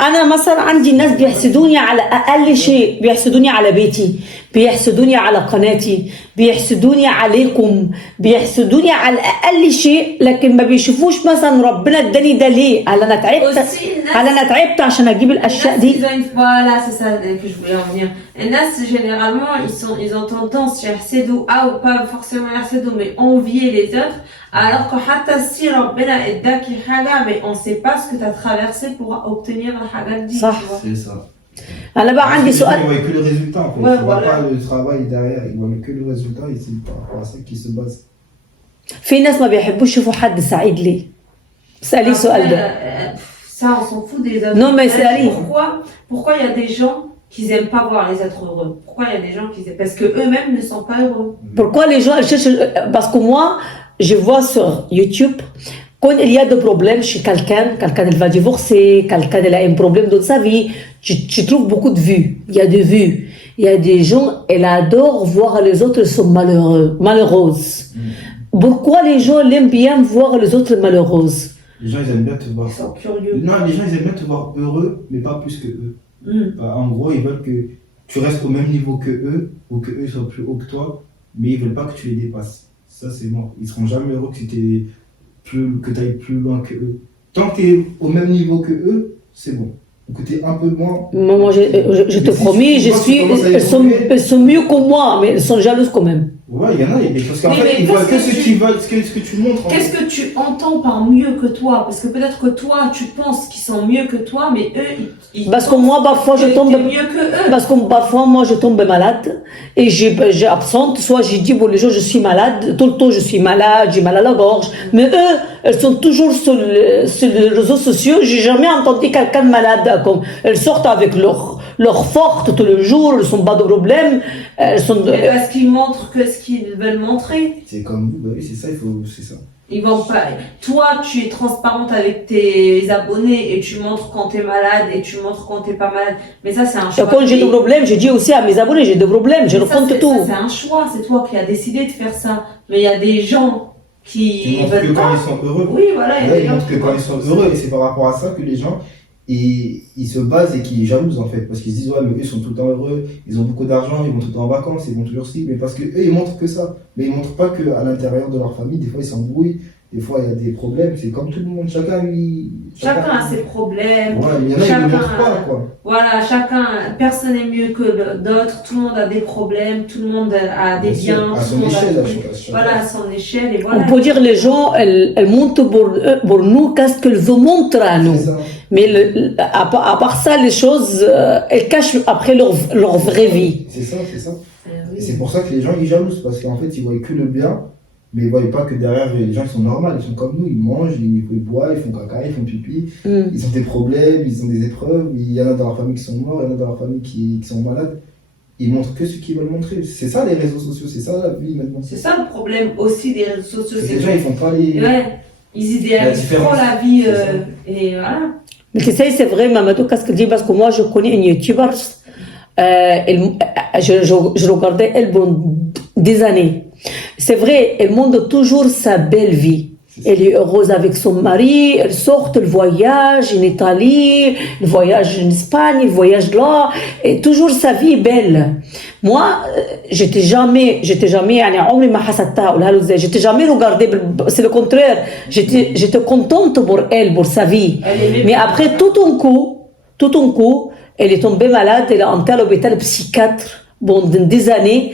أنا مثلا عندي ناس بيحسدوني على أقل شيء، بيحسدوني على بيتي، بيحسدوني على قناتي، بيحسدوني عليكم، بيحسدوني على أقل شيء، لكن ما بيشوفوش مثلا ربنا اداني ده ليه؟ هل أنا تعبت؟ Aussi, الناس- هل أنا تعبت عشان أجيب الأشياء Nas, دي؟ ils ont voilà, c'est ça que je voulais en venir. Et Nas, généralement, ils ont tendance, ou pas forcément mais envier les autres, alors que hatta si Rabbena اداكي حاجة, mais on sait pas ce que tu as traversé pour obtenir la حاجات دي. صح. tu vois. C'est ça. أنا بقى عندي Ils سؤال. voient que le résultat, en fait. Ouais, Ils voient voilà. pas le travail derrière, ils voient que le résultat et c'est par rapport à ça qu'ils se basent. في ناس ما بيحبوش يشوفوا حد سعيد ليه؟ اسألي السؤال Après, ده. ça, on s'en fout des autres. Non, mais ça arrive. Pourquoi il y a des gens qui n'aiment pas voir les êtres heureux? Pourquoi il y a des gens qui parce que eux-mêmes ne sont pas heureux. Pourquoi les gens cherchent... Parce que moi, je vois sur YouTube, quand il y a des problèmes chez quelqu'un il va divorcer, quelqu'un il a un problème dans sa vie, tu trouves beaucoup de vues. Il y a des vues. Il y a des gens, ils adorent voir les autres sont malheureuses. Pourquoi les gens aiment bien voir les autres malheureuses? Les gens, ils aiment bien te voir. Ils sont curieux. Non, les gens, ils aiment bien te voir heureux, mais pas plus que eux. Bah, en gros, ils veulent que tu restes au même niveau que eux, ou que eux soient plus haut que toi, mais ils veulent pas que tu les dépasses. Ça, c'est mort. Ils seront jamais heureux que tu ailles plus loin que eux. Tant que tu es au même niveau que eux, c'est bon. Ou que tu es un peu moins. Moi, je te promets, elles sont mieux que moi, mais elles sont jalouses quand même. Ouais, il y en a, parce qu'en Oui, fait, mais ils voient que qu'est-ce que ce qu'ils veulent, ce que tu montres. En Qu'est-ce fait. que tu entends par mieux que toi? Parce que peut-être que toi, tu penses qu'ils sont mieux que toi, mais eux, ils Parce que pensent moi, parfois, je que tombe. t'es mieux que eux. Parce que parfois, moi, je tombe malade et j'ai absente. Soit j'ai dit, bon, les jours, je suis malade. Tout le temps, je suis malade, j'ai mal à la gorge. Mais eux, elles sont toujours sur les réseaux sociaux. J'ai jamais entendu quelqu'un de malade. Comme, elles sortent avec leur forte tout le jour. Elles sont pas de problème. Elles sont. Mais parce qu'ils montrent que ce qu'ils veulent montrer. C'est comme vous, bah oui, c'est ça, c'est ça. Ils vont pas. Toi, tu es transparente avec tes abonnés et tu montres quand t'es malade et tu montres quand t'es pas malade. Mais ça, c'est un choix. Quand j'ai des problèmes, je dis aussi à mes abonnés, j'ai des problèmes, je Mais ça, raconte tout. Ça, c'est un choix. C'est toi qui as décidé de faire ça. Mais il y a des gens Qui qui montrent que veulent quand pas. ils sont heureux. Oui, voilà. Il y a Ouais, des ils gens montrent que quand ils sont heureux, et c'est par rapport à ça que les gens, ils se basent et qu'ils jalousent en fait. Parce qu'ils se disent, ouais, mais eux ils sont tout le temps heureux, ils ont beaucoup d'argent, ils vont tout le temps en vacances, ils vont toujours ci. Mais parce que eux, ils montrent que ça. Mais ils montrent pas qu'à l'intérieur de leur famille, des fois ils s'embrouillent, des fois il y a des problèmes. C'est comme tout le monde, chacun Chacun a ses problèmes. Ouais, mais il y en a, ils Chacun ne montrent pas, quoi. Voilà, personne n'est mieux que d'autres, tout le monde a des problèmes, tout le monde a des Bien sûr, biens, à tout son le monde échelle, a à chacun. voilà, à son échelle, et voilà. On peut dire les gens, elles montrent pour nous qu'est-ce qu'elles veulent montrer à nous. C'est ça. Mais à part ça, les choses, elles cachent après leur vraie vie. C'est ça, c'est ça. Oui. Et c'est pour ça que les gens ils jalousent, parce qu'en fait ils voient que le bien, mais ils voient pas que derrière les gens ils sont normaux, ils sont comme nous, ils mangent, ils boivent, ils font caca, ils font pipi, ils ont des problèmes, ils ont des épreuves, il y en a dans leur famille qui sont morts, il y en a dans leur famille qui sont malades. Ils montrent que ce qu'ils veulent montrer. C'est ça les réseaux sociaux, c'est ça la vie maintenant. C'est ça le problème aussi des réseaux sociaux. C'est que les gens ils font pas les. Ouais, ils idéalisent La trop la vie, c'est ça. et voilà. Mais tu sais, c'est vrai, Mamadou, qu'est-ce que je dis, parce que moi, je connais une YouTuber, je regardais elle pendant des années. C'est vrai, elle montre toujours sa belle vie. Elle est heureuse avec son mari, elle sort, elle voyage en Italie, elle voyage en Espagne, elle voyage là, et toujours sa vie est belle. Moi, j'étais jamais, يعني عمري ما حسدتها ولا هلو زي, j'étais jamais regardée, c'est le contraire, j'étais contente pour elle, pour sa vie. Mais après, tout un coup, elle est tombée malade, elle est entrée à l'hôpital psychiatre. Bon, des années,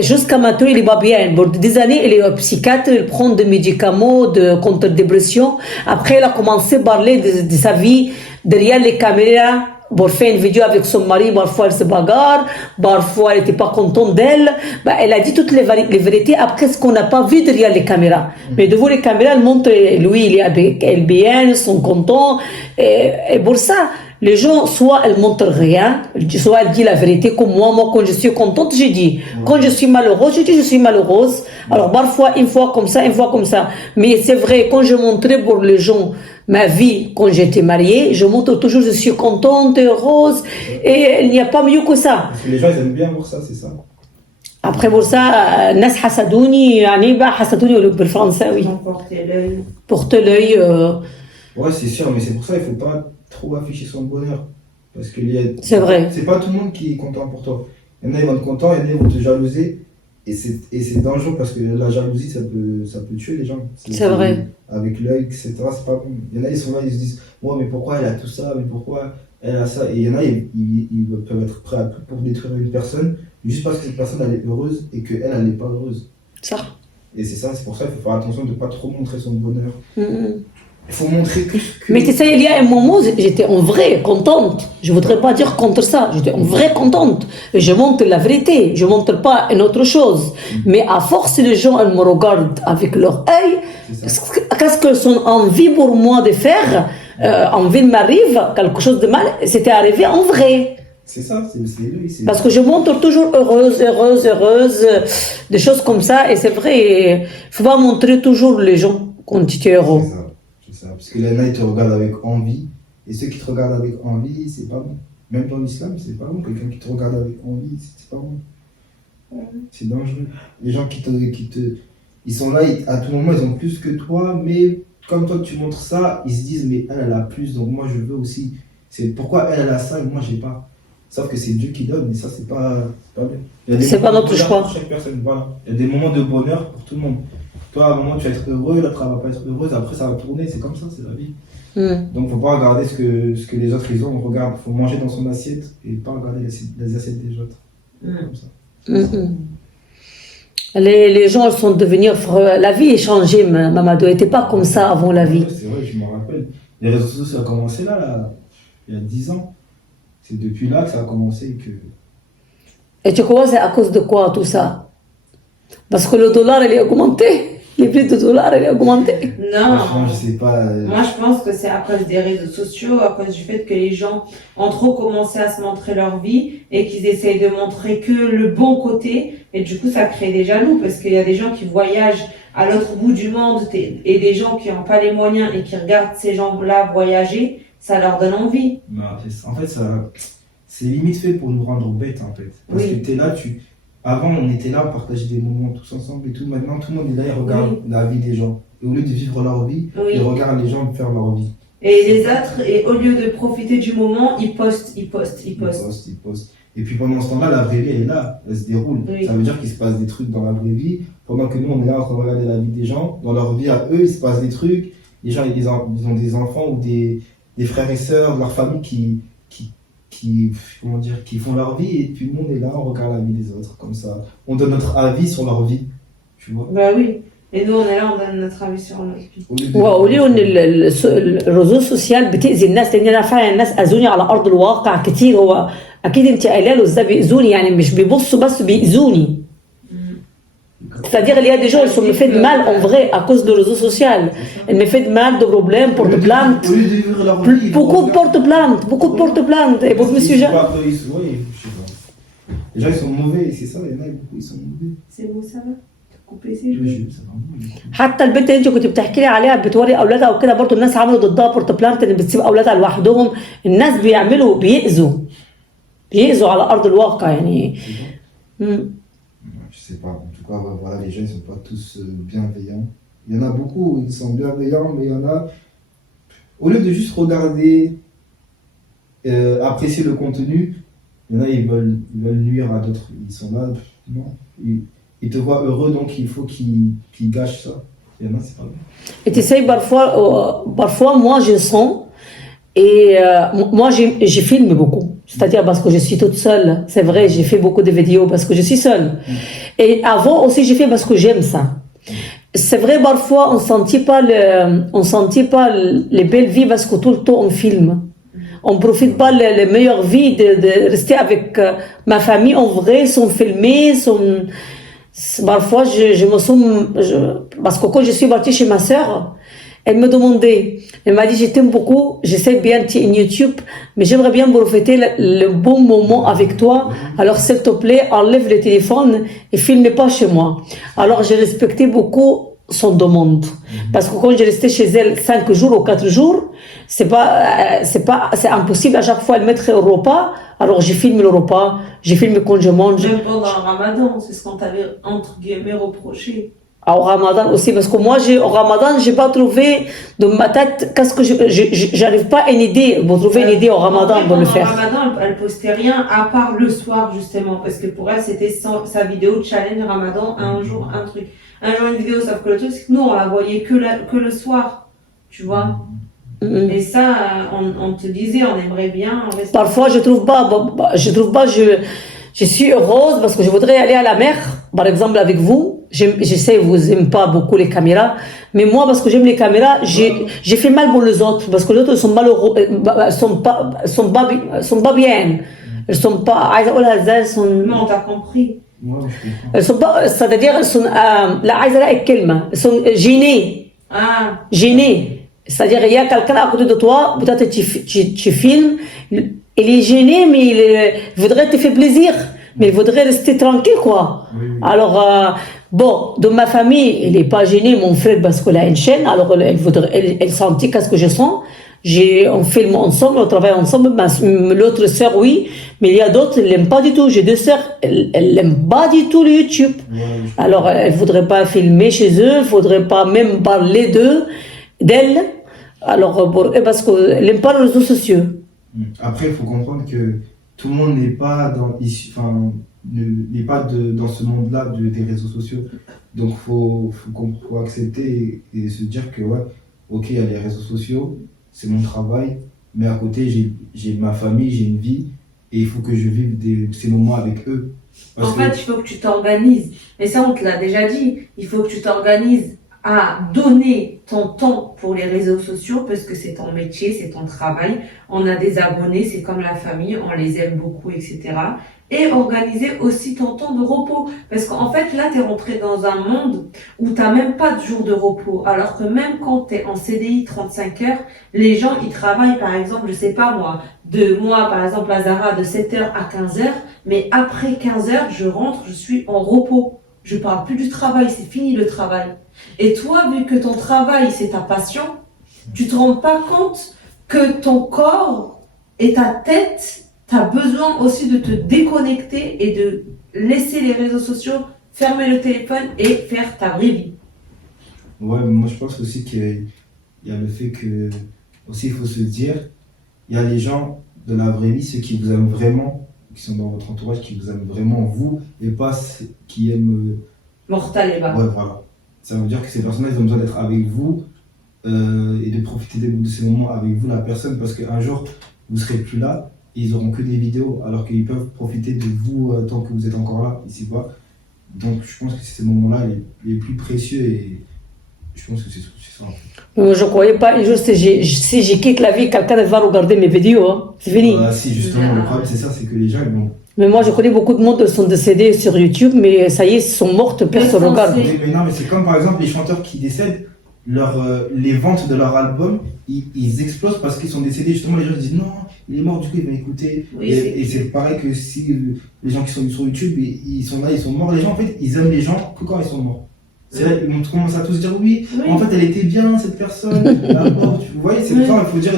jusqu'à maintenant, il est pas bien. Bon, des années, il est psychiatre, il prend des médicaments contre dépression. Après, elle a commencé à parler de sa vie derrière les caméras. Pour faire une vidéo avec son mari, parfois elle se bagarre, parfois elle n'était pas contente d'elle. Elle a dit toutes les vérités après ce qu'on n'a pas vu derrière les caméras. Mais devant les caméras, elle montre, lui, il est avec elle bien, ils sont contents. Et pour ça, les gens, soit elles montrent rien, soit elles disent la vérité, comme moi, quand je suis contente, je dis. Quand je suis malheureuse, je dis je suis malheureuse. Alors parfois, une fois comme ça, une fois comme ça. Mais c'est vrai, quand je montrais pour les gens ma vie, quand j'étais mariée, je montre toujours je suis contente, heureuse, et il n'y a pas mieux que ça. Parce que les gens ils aiment bien voir ça, c'est ça. Après pour ça, الناس حسدوني يعني بقى حسدوني بالفرنساوي. Porter l'œil. Porter l'œil. Ouais, c'est sûr, mais c'est pour ça qu'il faut pas trop afficher son bonheur. Parce que c'est vrai. C'est pas tout le monde qui est content pour toi. Il y en a, ils vont être contents, il y en a, ils vont te jalouser. Et c'est dangereux parce que la jalousie, ça peut tuer les gens. C'est vrai. Avec l'œil, etc., c'est pas bon. Il y en a, ils sont là, ils se disent, ouais, mais pourquoi elle a tout ça, mais pourquoi elle a ça. Et il y en a, ils peuvent être prêts à tout pour détruire une personne, juste parce que cette personne, elle est heureuse et qu'elle, elle n'est pas heureuse. Ça. Et c'est ça, c'est pour ça qu'il faut faire attention de ne pas trop montrer son bonheur. Il faut montrer que... Mais tu sais, il y a un moment, j'étais en vrai contente. Je voudrais pas dire contre ça. J'étais en vrai contente. Et je montre la vérité. Je montre pas une autre chose. Mais à force, les gens, elles me regardent avec leur œil. Qu'est-ce qu'elles ont envie pour moi de faire? Envie de m'arrive quelque chose de mal. C'était arrivé en vrai. C'est ça, c'est lui. Parce que je montre toujours heureuse, des choses comme ça. Et c'est vrai, il faut pas montrer toujours les gens quand tu es heureux. C'est ça, parce que les nains, ils te regardent avec envie, et ceux qui te regardent avec envie, c'est pas bon. Même dans l'islam, c'est pas bon. Quelqu'un qui te regarde avec envie, c'est pas bon. C'est dangereux. Les gens ils sont là, à tout moment, ils ont plus que toi, mais comme toi, tu montres ça, ils se disent, mais elle a plus, donc moi, je veux aussi. C'est pourquoi elle a ça et moi, j'ai pas. Sauf que c'est Dieu qui donne, mais ça, c'est pas bien. C'est pas notre choix. Pour chaque personne, voilà. Il y a des moments de bonheur pour tout le monde. Toi, à un moment, tu vas être heureux, l'autre, elle va pas être heureuse, après, ça va tourner, c'est comme ça, c'est la vie. Donc, faut pas regarder ce que les autres, ils ont, regarde, faut manger dans son assiette et pas regarder les assiettes des autres. Comme ça. Les gens sont devenus... La vie est changée, Mamadou. Elle n'était pas comme ça avant la vie. Ouais, c'est vrai, je me rappelle. Les réseaux sociaux, ça a commencé là, il y a 10 ans. C'est depuis là que ça a commencé que... Et tu crois c'est à cause de quoi tout ça? Parce que le dollar, il est augmenté. Les prix du dollar, il est augmenté. Non. Franchement, je sais pas. Moi, je pense que c'est à cause des réseaux sociaux, à cause du fait que les gens ont trop commencé à se montrer leur vie et qu'ils essayent de montrer que le bon côté. Et du coup, ça crée des jaloux parce qu'il y a des gens qui voyagent à l'autre bout du monde et des gens qui n'ont pas les moyens et qui regardent ces gens-là voyager, ça leur donne envie. Bah, en fait, c'est limite fait pour nous rendre bêtes, en fait. Parce Oui. que t'es là, Avant, on était là, on partageait des moments tous ensemble et tout. Maintenant, tout le monde est là, il regarde la vie des gens. Et au lieu de vivre leur vie, Oui. ils regardent les gens faire leur vie. Et les autres, et au lieu de profiter du moment, ils postent. Ils postent. Et puis pendant ce temps-là, la vraie vie, elle est là, elle se déroule. Oui. Ça veut dire qu'il se passe des trucs dans la vraie vie. Pendant que nous, on est là en train de regarder la vie des gens. Dans leur vie à eux, il se passe des trucs. Les gens, ils ont des enfants ou des frères et sœurs, leur famille qui font leur vie. Et tout le monde est là, on regarde la vie des autres. Comme ça, on donne notre avis sur leur vie. Tu vois. Bah oui. Et nous, on est là, on donne notre avis sur notre vie. وقولي ان الرذوذ السوسيال بتاذي الناس لان انا فعلا الناس اذوني على ارض الواقع كتير. هو اكيد انت قايله له ازاي بيأذوني يعني مش بيبصوا بس بيأذوني. C'est-à-dire il y a des gens qui me fait de mal en vrai à cause de réseaux sociaux. Elle me fait de mal, de problèmes, porte plainte. Au lieu de vivre leur vie, Beaucoup de porte plainte, beaucoup de porte plainte. Et pour monsieur Jean. Oui, je sais pas. Les gens, ils sont mauvais, c'est ça, il y en a beaucoup, ils sont mauvais. C'est beau, ça va? T'as coupé ces Je jeux? jure, ça va. حتى البنت اللي انت كنت بتحكي لي عليها بتوري اولادها وكده برضه الناس عملوا ضدها بورت بلانت ان بتسيب اولادها لوحدهم. الناس بيأذوا على ارض الواقع يعني. Je sais pas, en tout cas, voilà, les gens ils sont pas tous bienveillants. Il y en a beaucoup, ils sont bienveillants, mais il y en a, au lieu de juste regarder, apprécier le contenu, il y en a, ils veulent nuire à d'autres. Ils sont là, non, ils te voient heureux, donc il faut qu'ils gâchent ça. Il y en a, c'est pas bien. Et tu sais, parfois moi je sens, et moi je filme beaucoup. C'est-à-dire parce que je suis toute seule. C'est vrai, j'ai fait beaucoup de vidéos parce que je suis seule. Et avant aussi, j'ai fait parce que j'aime ça. C'est vrai, parfois, on sentit pas les belles vies parce que tout le temps on filme. On profite pas les meilleures vies de rester avec ma famille en vrai, sont filmées, parfois je me sens, parce que quand je suis partie chez ma sœur, elle me demandait, elle m'a dit je t'aime beaucoup, j'essaie bien de YouTube, mais j'aimerais bien profiter le bon moment avec toi. Alors s'il te plaît, enlève le téléphone et filme pas chez moi. Alors j'ai respecté beaucoup son demande, parce que quand j'ai resté chez elle 5 jours ou 4 jours, c'est impossible à chaque fois de mettre au repas. Alors j'ai filmé le repas, j'ai filmé quand je mange. Même pendant le Ramadan, c'est ce qu'on t'avait entre guillemets reproché. Au Ramadan aussi, parce que moi, au Ramadan, j'ai pas trouvé dans ma tête, j'arrive pas à une idée, pour trouver une idée au Ramadan pour le faire. Au Ramadan, elle postait rien à part le soir, justement, parce que pour elle, c'était sa vidéo challenge Ramadan, un jour, un truc. Un jour, une vidéo, sauf que le truc, c'est que nous, on la voyait que le soir, tu vois. Et ça, on te disait, on aimerait bien. Parfois, je trouve pas, je suis heureuse parce que je voudrais aller à la mer, par exemple, avec vous. Je sais, vous aimez pas beaucoup les caméras, mais moi, parce que j'aime les caméras, j'ai fait mal pour les autres, parce que les autres sont malheureux, sont pas bien. Elles sont pas, Non, t'as compris. Elles sont pas, c'est-à-dire, elles sont, elles sont gênées. Ah. Gênées. C'est-à-dire, il y a quelqu'un à côté de toi, peut-être tu filmes, il est gêné, mais il voudrait te faire plaisir, mais il voudrait rester tranquille, quoi. Oui. Alors, bon, dans ma famille, il n'est pas gêné, mon frère, parce qu'il a une chaîne, alors elle sentit qu'est-ce que je sens. On filme ensemble, on travaille ensemble, l'autre sœur, oui, mais il y a d'autres, elle n'aiment pas du tout. J'ai 2 sœurs, elles n'aiment pas du tout le YouTube. Ouais. Alors, elles ne voudraient pas filmer chez eux, elles ne voudraient pas même parler d'elles. Alors, parce qu'elles n'aiment pas les réseaux sociaux. Après, il faut comprendre que tout le monde n'est pas dans ce monde-là des réseaux sociaux. Donc, faut accepter et se dire que, ouais, ok, il y a les réseaux sociaux, c'est mon travail, mais à côté, j'ai ma famille, j'ai une vie, et il faut que je vive ces moments avec eux. Parce En que- fait, il faut que tu t'organises. Et ça, on te l'a déjà dit. Il faut que tu t'organises à donner ton temps pour les réseaux sociaux parce que c'est ton métier, c'est ton travail. On a des abonnés, c'est comme la famille, on les aime beaucoup, etc. Et organiser aussi ton temps de repos. Parce qu'en fait, là, tu es rentré dans un monde où tu n'as même pas de jour de repos. Alors que même quand tu es en CDI 35 heures, les gens, ils travaillent, par exemple, je sais pas moi, par exemple, à Zara, de 7h à 15h. Mais après 15h, je rentre, je suis en repos. Je parle plus du travail, c'est fini le travail. Et toi, vu que ton travail, c'est ta passion, tu te rends pas compte que ton corps et ta tête, t'as besoin aussi de te déconnecter et de laisser les réseaux sociaux, fermer le téléphone et faire ta vraie vie. Ouais, mais moi je pense aussi qu'il y a le fait que, aussi il faut se dire, il y a les gens de la vraie vie, ceux qui vous aiment vraiment, qui sont dans votre entourage, qui vous aiment vraiment vous, et pas ceux qui aiment. Mortal et bas. Ouais, voilà. Ça veut dire que ces personnes-là, ils ont besoin d'être avec vous et de profiter de ces moments avec vous, la personne, parce qu'un jour, vous serez plus là et ils auront que des vidéos, alors qu'ils peuvent profiter de vous tant que vous êtes encore là, ici-bas. Donc je pense que c'est ces moments-là les plus précieux et je pense que c'est ça. En fait. Moi, je ne croyais pas, un jour, si je quitte la vie, quelqu'un va regarder mes vidéos. Hein. C'est fini. Si, justement, le problème, c'est ça, c'est que les gens, ils vont. Mais moi, je connais beaucoup de monde qui sont décédés sur YouTube, mais ça y est, ils sont mortes, personne ne regarde. Oui, mais non, mais c'est comme par exemple les chanteurs qui décèdent, les ventes de leur album, ils explosent parce qu'ils sont décédés. Justement, les gens disent non, il est mort, du coup, ils vont écouter. Oui, et c'est pareil que si les gens qui sont sur YouTube, ils sont là, ils sont morts. Les gens, en fait, ils aiment les gens que quand ils sont morts. C'est là, ils vont commencer à tous dire oui, Oui. en fait, elle était bien, cette personne. La mort, vous voyez, c'est pour ça qu'il faut dire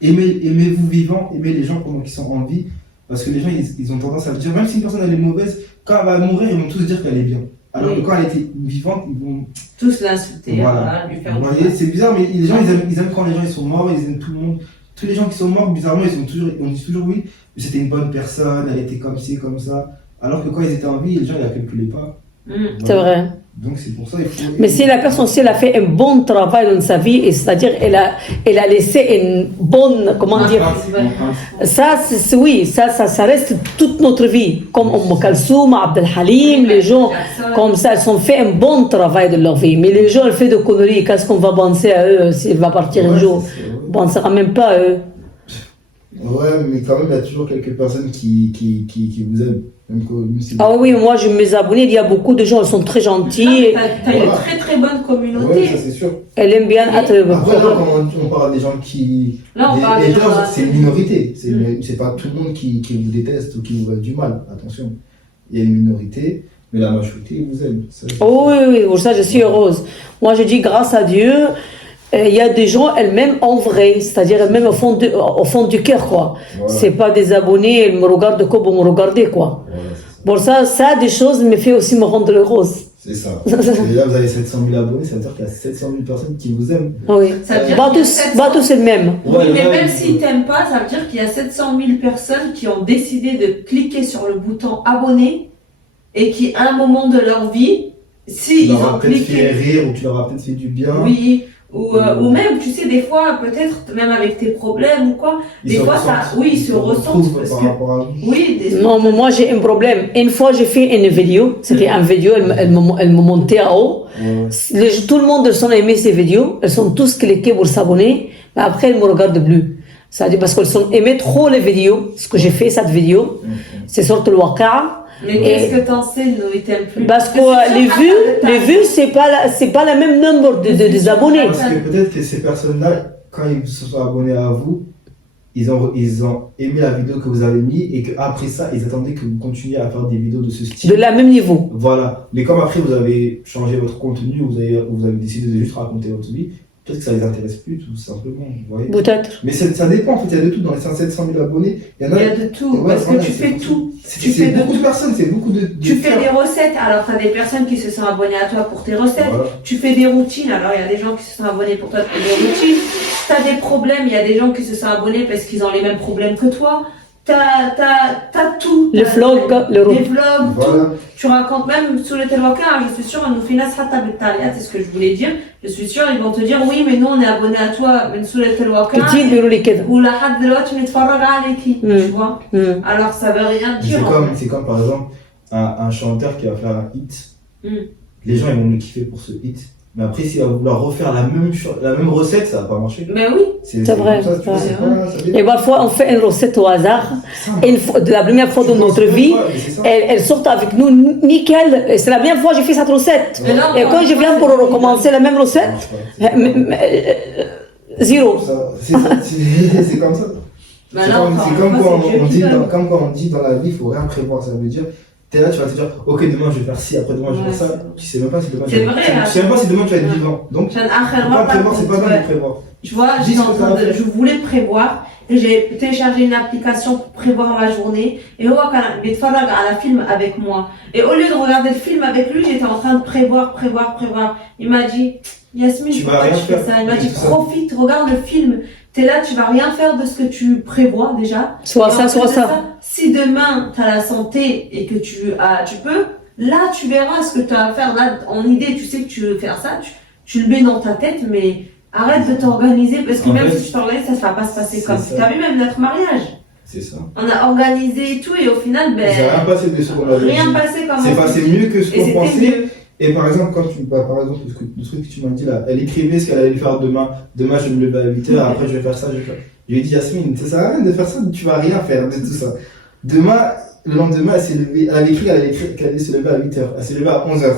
aimez-vous vivant, aimez les gens pendant qu'ils sont en vie. Parce que les gens, ils ont tendance à dire, même si une personne elle est mauvaise, quand elle va mourir, ils vont tous dire qu'elle est bien. Alors que quand elle était vivante, ils vont. Tous l'insulter, Voilà. lui faire Vous voyez, c'est bizarre, mais les gens, ils aiment quand les gens ils sont morts, ils aiment tout le monde. Tous les gens qui sont morts, bizarrement, on dit toujours oui, mais c'était une bonne personne, elle était comme ci, comme ça. Alors que quand ils étaient en vie, les gens, ils la calculaient pas. C'est vrai. Donc c'est pour ça il faut. Mais si la personne, si elle a fait un bon travail dans sa vie, et c'est-à-dire elle a laissé une bonne, comment dire, ça, oui, ça reste toute notre vie. Comme Kalsoum, Abdel Halim, les gens comme ça, ils ont fait un bon travail de leur vie. Mais les gens, ils font de conneries, qu'est-ce qu'on va penser à eux s'il va partir un jour? Bon, on ne sera même pas à eux. Ouais, mais quand même, il y a toujours quelques personnes qui vous aiment. Ah oui, moi, je mes abonnés, il y a beaucoup de gens, ils sont très gentils. T'as une très très bonne communauté. Ouais, ça c'est sûr. Elle aime bien être. Après, là, quand on parle des gens qui. Là, on parle des gens. C'est une minorité. C'est pas tout le monde qui vous déteste ou qui vous veut du mal. Attention. Il y a une minorité, mais la majorité vous aime. Ça, Oh oui, pour ça, je suis heureuse. Moi, je dis grâce à Dieu. Il y a des gens elles-mêmes en vrai, c'est-à-dire elles-mêmes au fond du cœur, quoi. Voilà. C'est pas des abonnés, ils me regardent comme vous me regardez, quoi. Voilà, Bon, ça, des choses me fait aussi me rendre heureuse. c'est ça. Et là, vous avez 700 000 abonnés, ça veut dire qu'il y a 700 000 personnes qui vous aiment. Oui. Ça veut dire Pas qu'il y a tous, 700 pas tous les mêmes. Oui, Ouais, mais ouais, même s'ils t'aiment pas, ça veut dire qu'il y a 700 000 personnes qui ont décidé de cliquer sur le bouton abonner et qui, à un moment de leur vie, Tu s'ils leur as ont peut-être fait cliqué, rire ou tu leur as peut-être fait du bien. oui, ou même, tu sais, des fois, peut-être même avec tes problèmes ou quoi, des fois, ils se ressentent parce par que, rapport à vous. oui, Non, mais moi, j'ai un problème. Une fois, j'ai fait une vidéo. C'était une vidéo, elle me montait en haut. Ouais. Tout le monde sont aimé ces vidéos. Elles sont tous cliqués pour s'abonner. Mais après, elles me regardent plus. C'est-à-dire parce qu'elles ont aimé trop les vidéos. Ce que j'ai fait, cette vidéo. C'est sorti le Waqa'a. mais qu'est-ce que t'en sais, nous, ils t'aiment plus? Parce que les vues, c'est pas la même nombre des abonnés. Parce que peut-être que ces personnes-là, quand ils se sont abonnés à vous, ils ont aimé la vidéo que vous avez mis et qu'après ça, ils attendaient que vous continuiez à faire des vidéos de ce style. De la même niveau. Voilà. Mais comme après, vous avez changé votre contenu, vous avez décidé de juste raconter votre vie, peut-être que ça les intéresse plus, tout simplement. Vous voyez. Peut-être. Mais ça dépend, en fait, il y a de tout. Dans les 700 000 abonnés, il y en a. Il y a de tout, Ouais, parce voilà, que tu fais tout. Tu C'est fais de beaucoup de personnes, c'est beaucoup de. Tu fais des recettes, alors tu as des personnes qui se sont abonnées à toi pour tes recettes. Voilà. Tu fais des routines, alors il y a des gens qui se sont abonnés pour toi pour des routines. Tu as des problèmes, il y a des gens qui se sont abonnés parce qu'ils ont les mêmes problèmes que toi. T'as tout. Les vlogs, les vlogs, Voilà. tout. Tu racontes même sous le téléphone, je suis sûre, on nous finance c'est ce que je voulais dire. Je suis sûre, ils vont te dire, oui, mais nous on est abonnés à toi, mais sous le téléphone. كتير بيقولوا لي كده. Ou la had de l'autre, tu mets عليك, tu vois. Alors ça veut rien dire. C'est comme par exemple, un chanteur qui va faire un hit, Mm. les gens ils vont le kiffer pour ce hit. Mais après, s'il va vouloir refaire la même recette, ça va pas marcher. Mais oui. C'est vrai, comme ça, tu vois, c'est c'est pas- ça dépend. Et parfois, on fait une recette au hasard. Et de la première fois de notre vie, elle sort avec nous nickel. Et c'est la première fois que j'ai fait cette recette. Mais là, Et quand je viens pour recommencer la même recette, zéro. C'est comme ça. Mais C'est là, comme, encore c'est une comme fois, quand c'est Dieu on qui dit donne. comme quand on dit dans la vie, il faut rien prévoir. Ça veut dire, t'es là, tu vas te dire, ok, demain je vais faire ci, après demain je vais Ouais, faire ça. c'est Tu sais même pas si demain C'est vrai, tu sais même pas si demain tu vas être vivant. Donc, عشان faut آخر pas مرة prévoir, c'est pas كنت- bien de prévoir. Tu vois, Dis j'étais ce en que train ça va de, faire. je voulais prévoir et j'ai téléchargé une application pour prévoir ma journée et هو كان بيتفرج على film avec moi et au lieu de regarder le film avec lui j'étais en train de prévoir. Il m'a dit Yasmine, Tu vas pourquoi rien tu fais faire. ça? Il m'a dit C'est ça. profite, regarde le film. T'es là, tu vas rien faire de ce que tu prévois déjà. Soit Et en ça, plus soit de ça. Si demain tu as la santé et que tu peux, là tu verras ce que tu as à faire. Là, en idée, tu sais que tu veux faire ça, tu le mets dans ta tête, mais arrête de t'organiser parce que En même fait, si tu t'organises, ça ne va pas se passer c'est comme ça. ça. Tu as vu même notre mariage. C'est ça. On a organisé et tout et au final, Il s'est rien passé de ce qu'on avait rien dit. passé comme C'est on passé dit. mieux que ce Et qu'on c'était pensait. mieux. Et par exemple, quand par exemple, le truc que tu m'as dit là, elle écrivait ce qu'elle allait faire demain. Demain, je vais me lever à 8h, après, je vais faire ça, je vais faire. Je lui ai dit, Yasmine, ça sert à rien de faire ça, tu vas rien faire de tout ça. Demain, le lendemain, elle s'est levée, elle avait écrit qu'elle allait se lever à 8h. Elle s'est levée à 11h.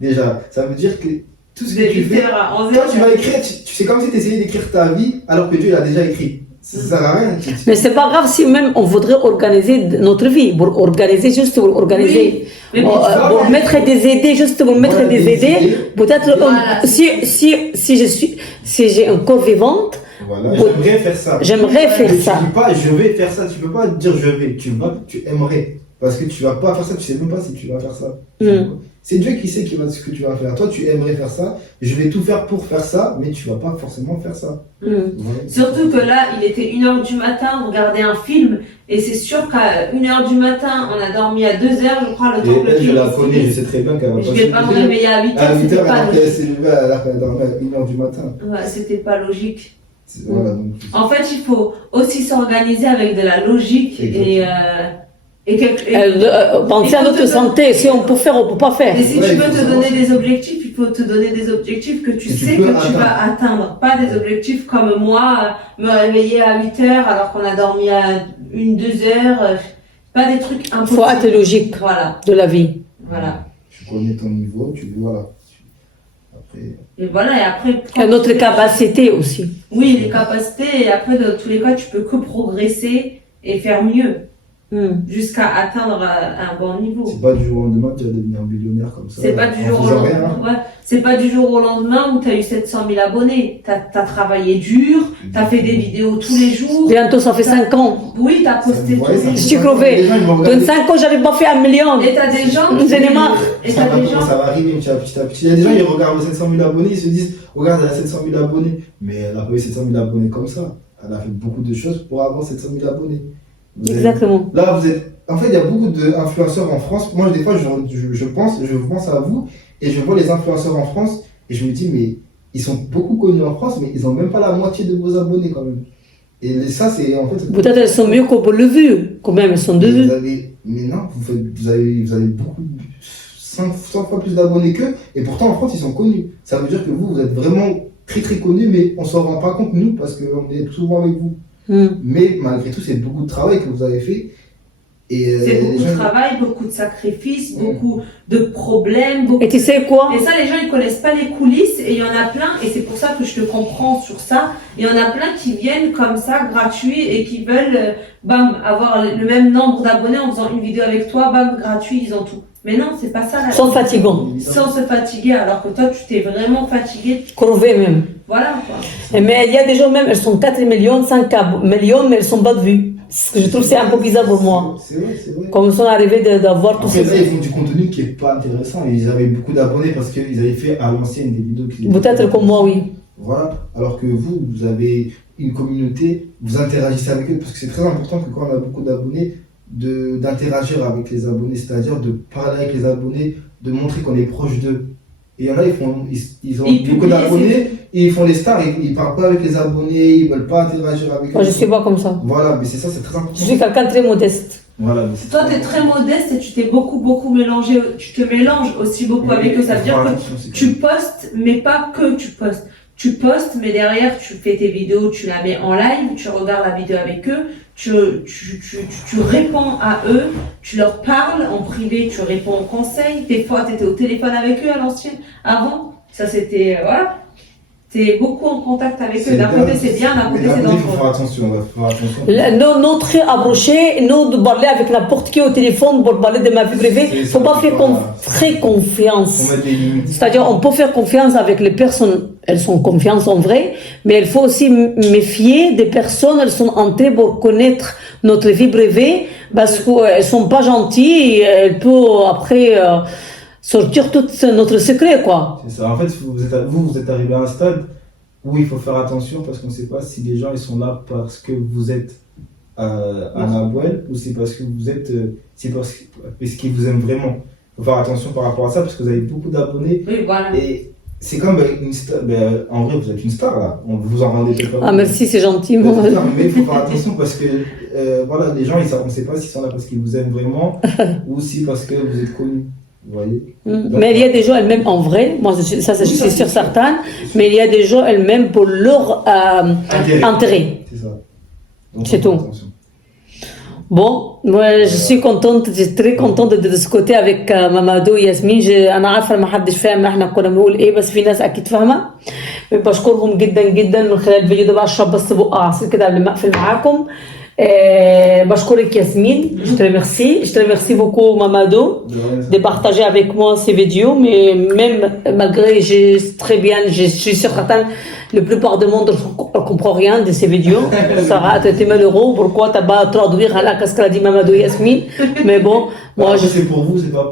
Déjà, ça veut dire que tout ce De que tu 8 fais, heures à 11 toi, heures. tu vas écrire, c'est comme si tu essayais d'écrire ta vie alors que Dieu l'a déjà écrit. Ça sert à rien. Mais c'est pas grave si même on voudrait organiser notre vie, pour organiser, juste pour organiser. Mais Pour mettre des idées, juste pour mettre Voilà, des des idées. idées. Peut-être Voilà. si j'ai un corps vivant, Voilà, j'aimerais faire ça. j'aimerais faire Mais ça. Tu dis pas je vais faire ça, tu peux pas dire je vais, tu aimerais. Parce que tu vas pas faire ça, tu sais même pas si tu vas faire ça. C'est Dieu qui sait ce que tu vas faire. Toi, tu aimerais faire ça, je vais tout faire pour faire ça, mais tu vas pas forcément faire ça. Voilà. Surtout que là, il était 1h du matin, on regardait un film, et c'est sûr qu'à 1h du matin, on a dormi à 2h, je crois, le temps que Et le elle, je film la se connais, je finisse. sais très bien qu'elle va Je pas vais pas me réveiller à 8h, À 8h, c'était pas alors qu'elle logique. s'est levée alors qu'elle dormait à 1h du matin. Ouais, c'était pas logique. Voilà, donc. En fait, il faut aussi s'organiser avec de la logique Penser à notre santé, si on peut faire, on peut pas faire. Et si Ouais, tu il veux faut te savoir donner des objectifs, il faut te donner des objectifs que tu Que tu sais peux que tu vas atteindre. Pas des objectifs comme moi, me réveiller à 8h alors qu'on a dormi à 1-2 heures. Pas des trucs Il impossibles. faut être logique Voilà, de la vie. voilà. Tu connais ton niveau, voilà. Après. Et voilà, et après. Et notre capacité aussi. Oui, les capacités, et après, dans tous les cas, tu peux que progresser et faire mieux jusqu'à atteindre un bon niveau. C'est pas du jour au lendemain que tu vas devenir millionnaire comme ça. C'est pas du en jour au faisant lendemain. rien. Ouais. C'est pas du jour au lendemain où tu as eu 700 000 abonnés. Tu as travaillé dur, tu as fait des vidéos tous les jours. Bientôt, ça fait 5 ans. Oui, tu as posté tous Ouais, ça les fait Je suis jours. cinq ans. crevée. Les gens, ils vont Dans regarder. 5 ans, j'avais pas fait 1 million. Et tu as des gens. J'en ai marre. Et Ça tu va, as des comment gens. ça va arriver petit à petit. Il y a des gens, ils regardent 700 000 abonnés, ils se disent, regarde, elle a 700 000 abonnés. Mais elle a pas eu 700 000 abonnés comme ça. Elle a fait beaucoup de choses pour avoir 700 000 abonnés. Exactement. Là, vous êtes. En fait, il y a beaucoup d'influenceurs en France. Moi, des fois, je pense à vous et je vois les influenceurs en France et je me dis, mais ils sont beaucoup connus en France, mais ils ont même pas la moitié de vos abonnés quand même. Et ça, c'est en fait. Peut-être elles sont mieux qu'on le vu. Quand même, elles sont de vue. Mais non, vous avez beaucoup, 100 fois plus d'abonnés qu'eux, et pourtant en France ils sont connus. Ça veut dire que vous êtes vraiment très très connus, mais on s'en rend pas compte nous parce qu'on est souvent avec vous. Mais malgré tout, c'est beaucoup de travail que vous avez fait. Et C'est beaucoup les gens- de travail, beaucoup de sacrifices, beaucoup de problèmes. Beaucoup Et tu sais quoi? Et ça, les gens, ils connaissent pas les coulisses et il y en a plein, et c'est pour ça que je te comprends sur ça. Il y en a plein qui viennent comme ça, gratuits, et qui veulent, bam, avoir le même nombre d'abonnés en faisant une vidéo avec toi, bam, gratuit, ils ont tout. Mais non, c'est pas ça la Sans fatigant. Sans se fatiguer, alors que toi, tu t'es vraiment fatigué. Crevé même. Voilà, quoi. Mais il y a des gens même, elles sont 4 millions, 5 millions, mais elles sont pas de vues. Ce que je trouve c'est un peu bizarre pour moi. C'est vrai, c'est vrai. Comme ils sont arrivés d'avoir tout Après, ça. là, ils font du contenu qui est pas intéressant. Ils avaient beaucoup d'abonnés parce qu'ils avaient fait à l'ancienne des vidéos qui. Peut-être comme moi, oui. Voilà. Alors que vous avez une communauté, vous interagissez avec eux parce que c'est très important que quand on a beaucoup d'abonnés, d'interagir avec les abonnés, c'est-à-dire de parler avec les abonnés, de montrer qu'on est proche d'eux. Et il y en a, ils ont Ils beaucoup publient, d'abonnés, et ils font les stars, ils parlent pas avec les abonnés, ils veulent pas interagir avec eux. Moi, je suis pas comme ça. Voilà, mais c'est ça, c'est très important. Je suis quelqu'un de très modeste. Voilà, mais c'est Toi, tu es très modeste et tu t'es beaucoup mélangé. Tu te mélanges aussi beaucoup avec eux. Ça veut dire que tu postes, mais pas que tu postes. Tu postes, mais derrière, tu fais tes vidéos, tu la mets en live, tu regardes la vidéo avec eux, tu réponds à eux, tu leur parles en privé, tu réponds aux conseils. Des fois, tu étais au téléphone avec eux à l'ancienne. Avant, ça c'était. Voilà. Tu es beaucoup en contact avec eux. D'un côté, c'est bien, d'un côté, c'est Il faut dangereux. faire attention, on va faire attention. Notre approché, nous de parler avec n'importe qui au téléphone pour parler de ma vie privée, il ne faut pas faire très confiance. On met des limites. C'est-à-dire, on peut faire confiance avec les personnes, elles sont confiance en vrai, mais il faut aussi méfier des personnes, elles sont entrées pour connaître notre vie privée, parce qu'elles ne sont pas gentilles, et elles peuvent après sortir tout notre secret, quoi. C'est ça. En fait, vous êtes arrivé à un stade où il faut faire attention parce qu'on ne sait pas si les gens ils sont là parce que vous êtes à Nabouel ou c'est parce que vous êtes, c'est parce qu'ils vous aiment vraiment. Il faut faire attention par rapport à ça parce que vous avez beaucoup d'abonnés. Oui, voilà. Et c'est comme une star. En vrai, vous êtes une star là. On vous en rendez peut-être pas. Ah, merci, c'est gentil. Mais il faut faire attention parce que voilà, les gens, on ne sait pas s'ils sont là parce qu'ils vous aiment vraiment ou si parce que vous êtes connu. Vous voyez. Mais il y a des gens elles-mêmes en vrai, moi ça je suis sûre certaine, mais il y a des gens elles-mêmes pour leur intérêt. C'est ça. Donc, C'est tout. attention. Bon, moi je suis contente, je suis très contente de discuter avec Mamadou Yasmine. أنا عارفة ما حدش فاهم احنا كنا بنقول ايه، بس في ناس اكيد فاهمة. بشكرهم جدا جدا من خلال الفيديو ده. بشرب بس بقى عصير كده قبل ما اقفل معاكم. بشكرك Yasmine, je te remercie beaucoup Mamadou de partager avec moi ces vidéos, mais même malgré, je suis certaine, la plupart du monde ne comprend rien de ces vidéos. Ça va être malheureux, pourquoi tu n'as pas traduire à la cascade dit Mamadou Yasmine, mais bon, moi je... C'est pour vous, c'est pas...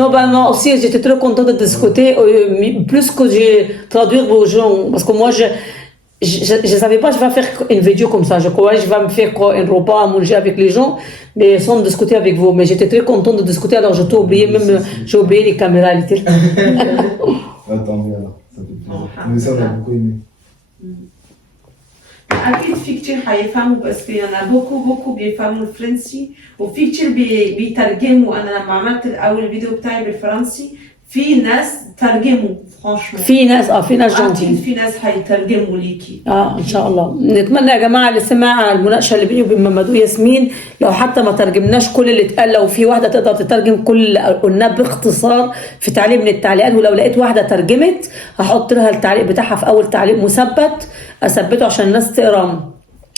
Non, moi aussi j'étais très contente de discuter, plus que je traduire vos gens, parce que moi je savais pas je vais faire une vidéo comme ça. Je croyais je vais me faire un repas à manger avec les gens, mais sans discuter avec vous. Mais j'étais très contente de discuter. Alors j'ai tout oublié, même j'ai oublié les caméras. Attends, alors, ça fait plaisir. Mais ça, on a beaucoup aimé. أكيد في كتير حيفهموا بس في أنا بوكو بيفهموا الفرنسي وفي كتير بيترجموا. أنا لما عملت الأول فيديو بتاعي بالفرنسي في ناس ترجموا فرانشمون. في ناس جنتي. أكيد في ناس حيترجموا ليكي. إن شاء الله. نتمنى يا جماعة اللي سمع المناقشة اللي بيني وبين مامادو ياسمين، لو حتى ما ترجمناش كل اللي اتقال، لو في واحدة تقدر تترجم كل اللي قلناه باختصار في تعليق من التعليقات، ولو لقيت واحدة ترجمت هحط لها التعليق بتاعها في أول تعليق مثبت أثبته عشان الناس تقرا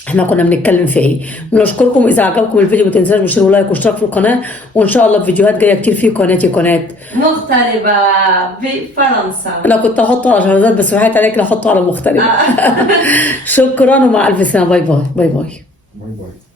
احنا كنا بنتكلم في ايه. بنشكركم. اذا عجبكم الفيديو ما تنساش تشتركوا لايك واشتراك في القناه، وان شاء الله فيديوهات جايه كتير في قناه مغتربه بفرنسا. انا كنت احطه على جهازات بس وحيت عليك لا احطه على مختلف. شكرا ومع الف سلامه. باي باي. Bye bye.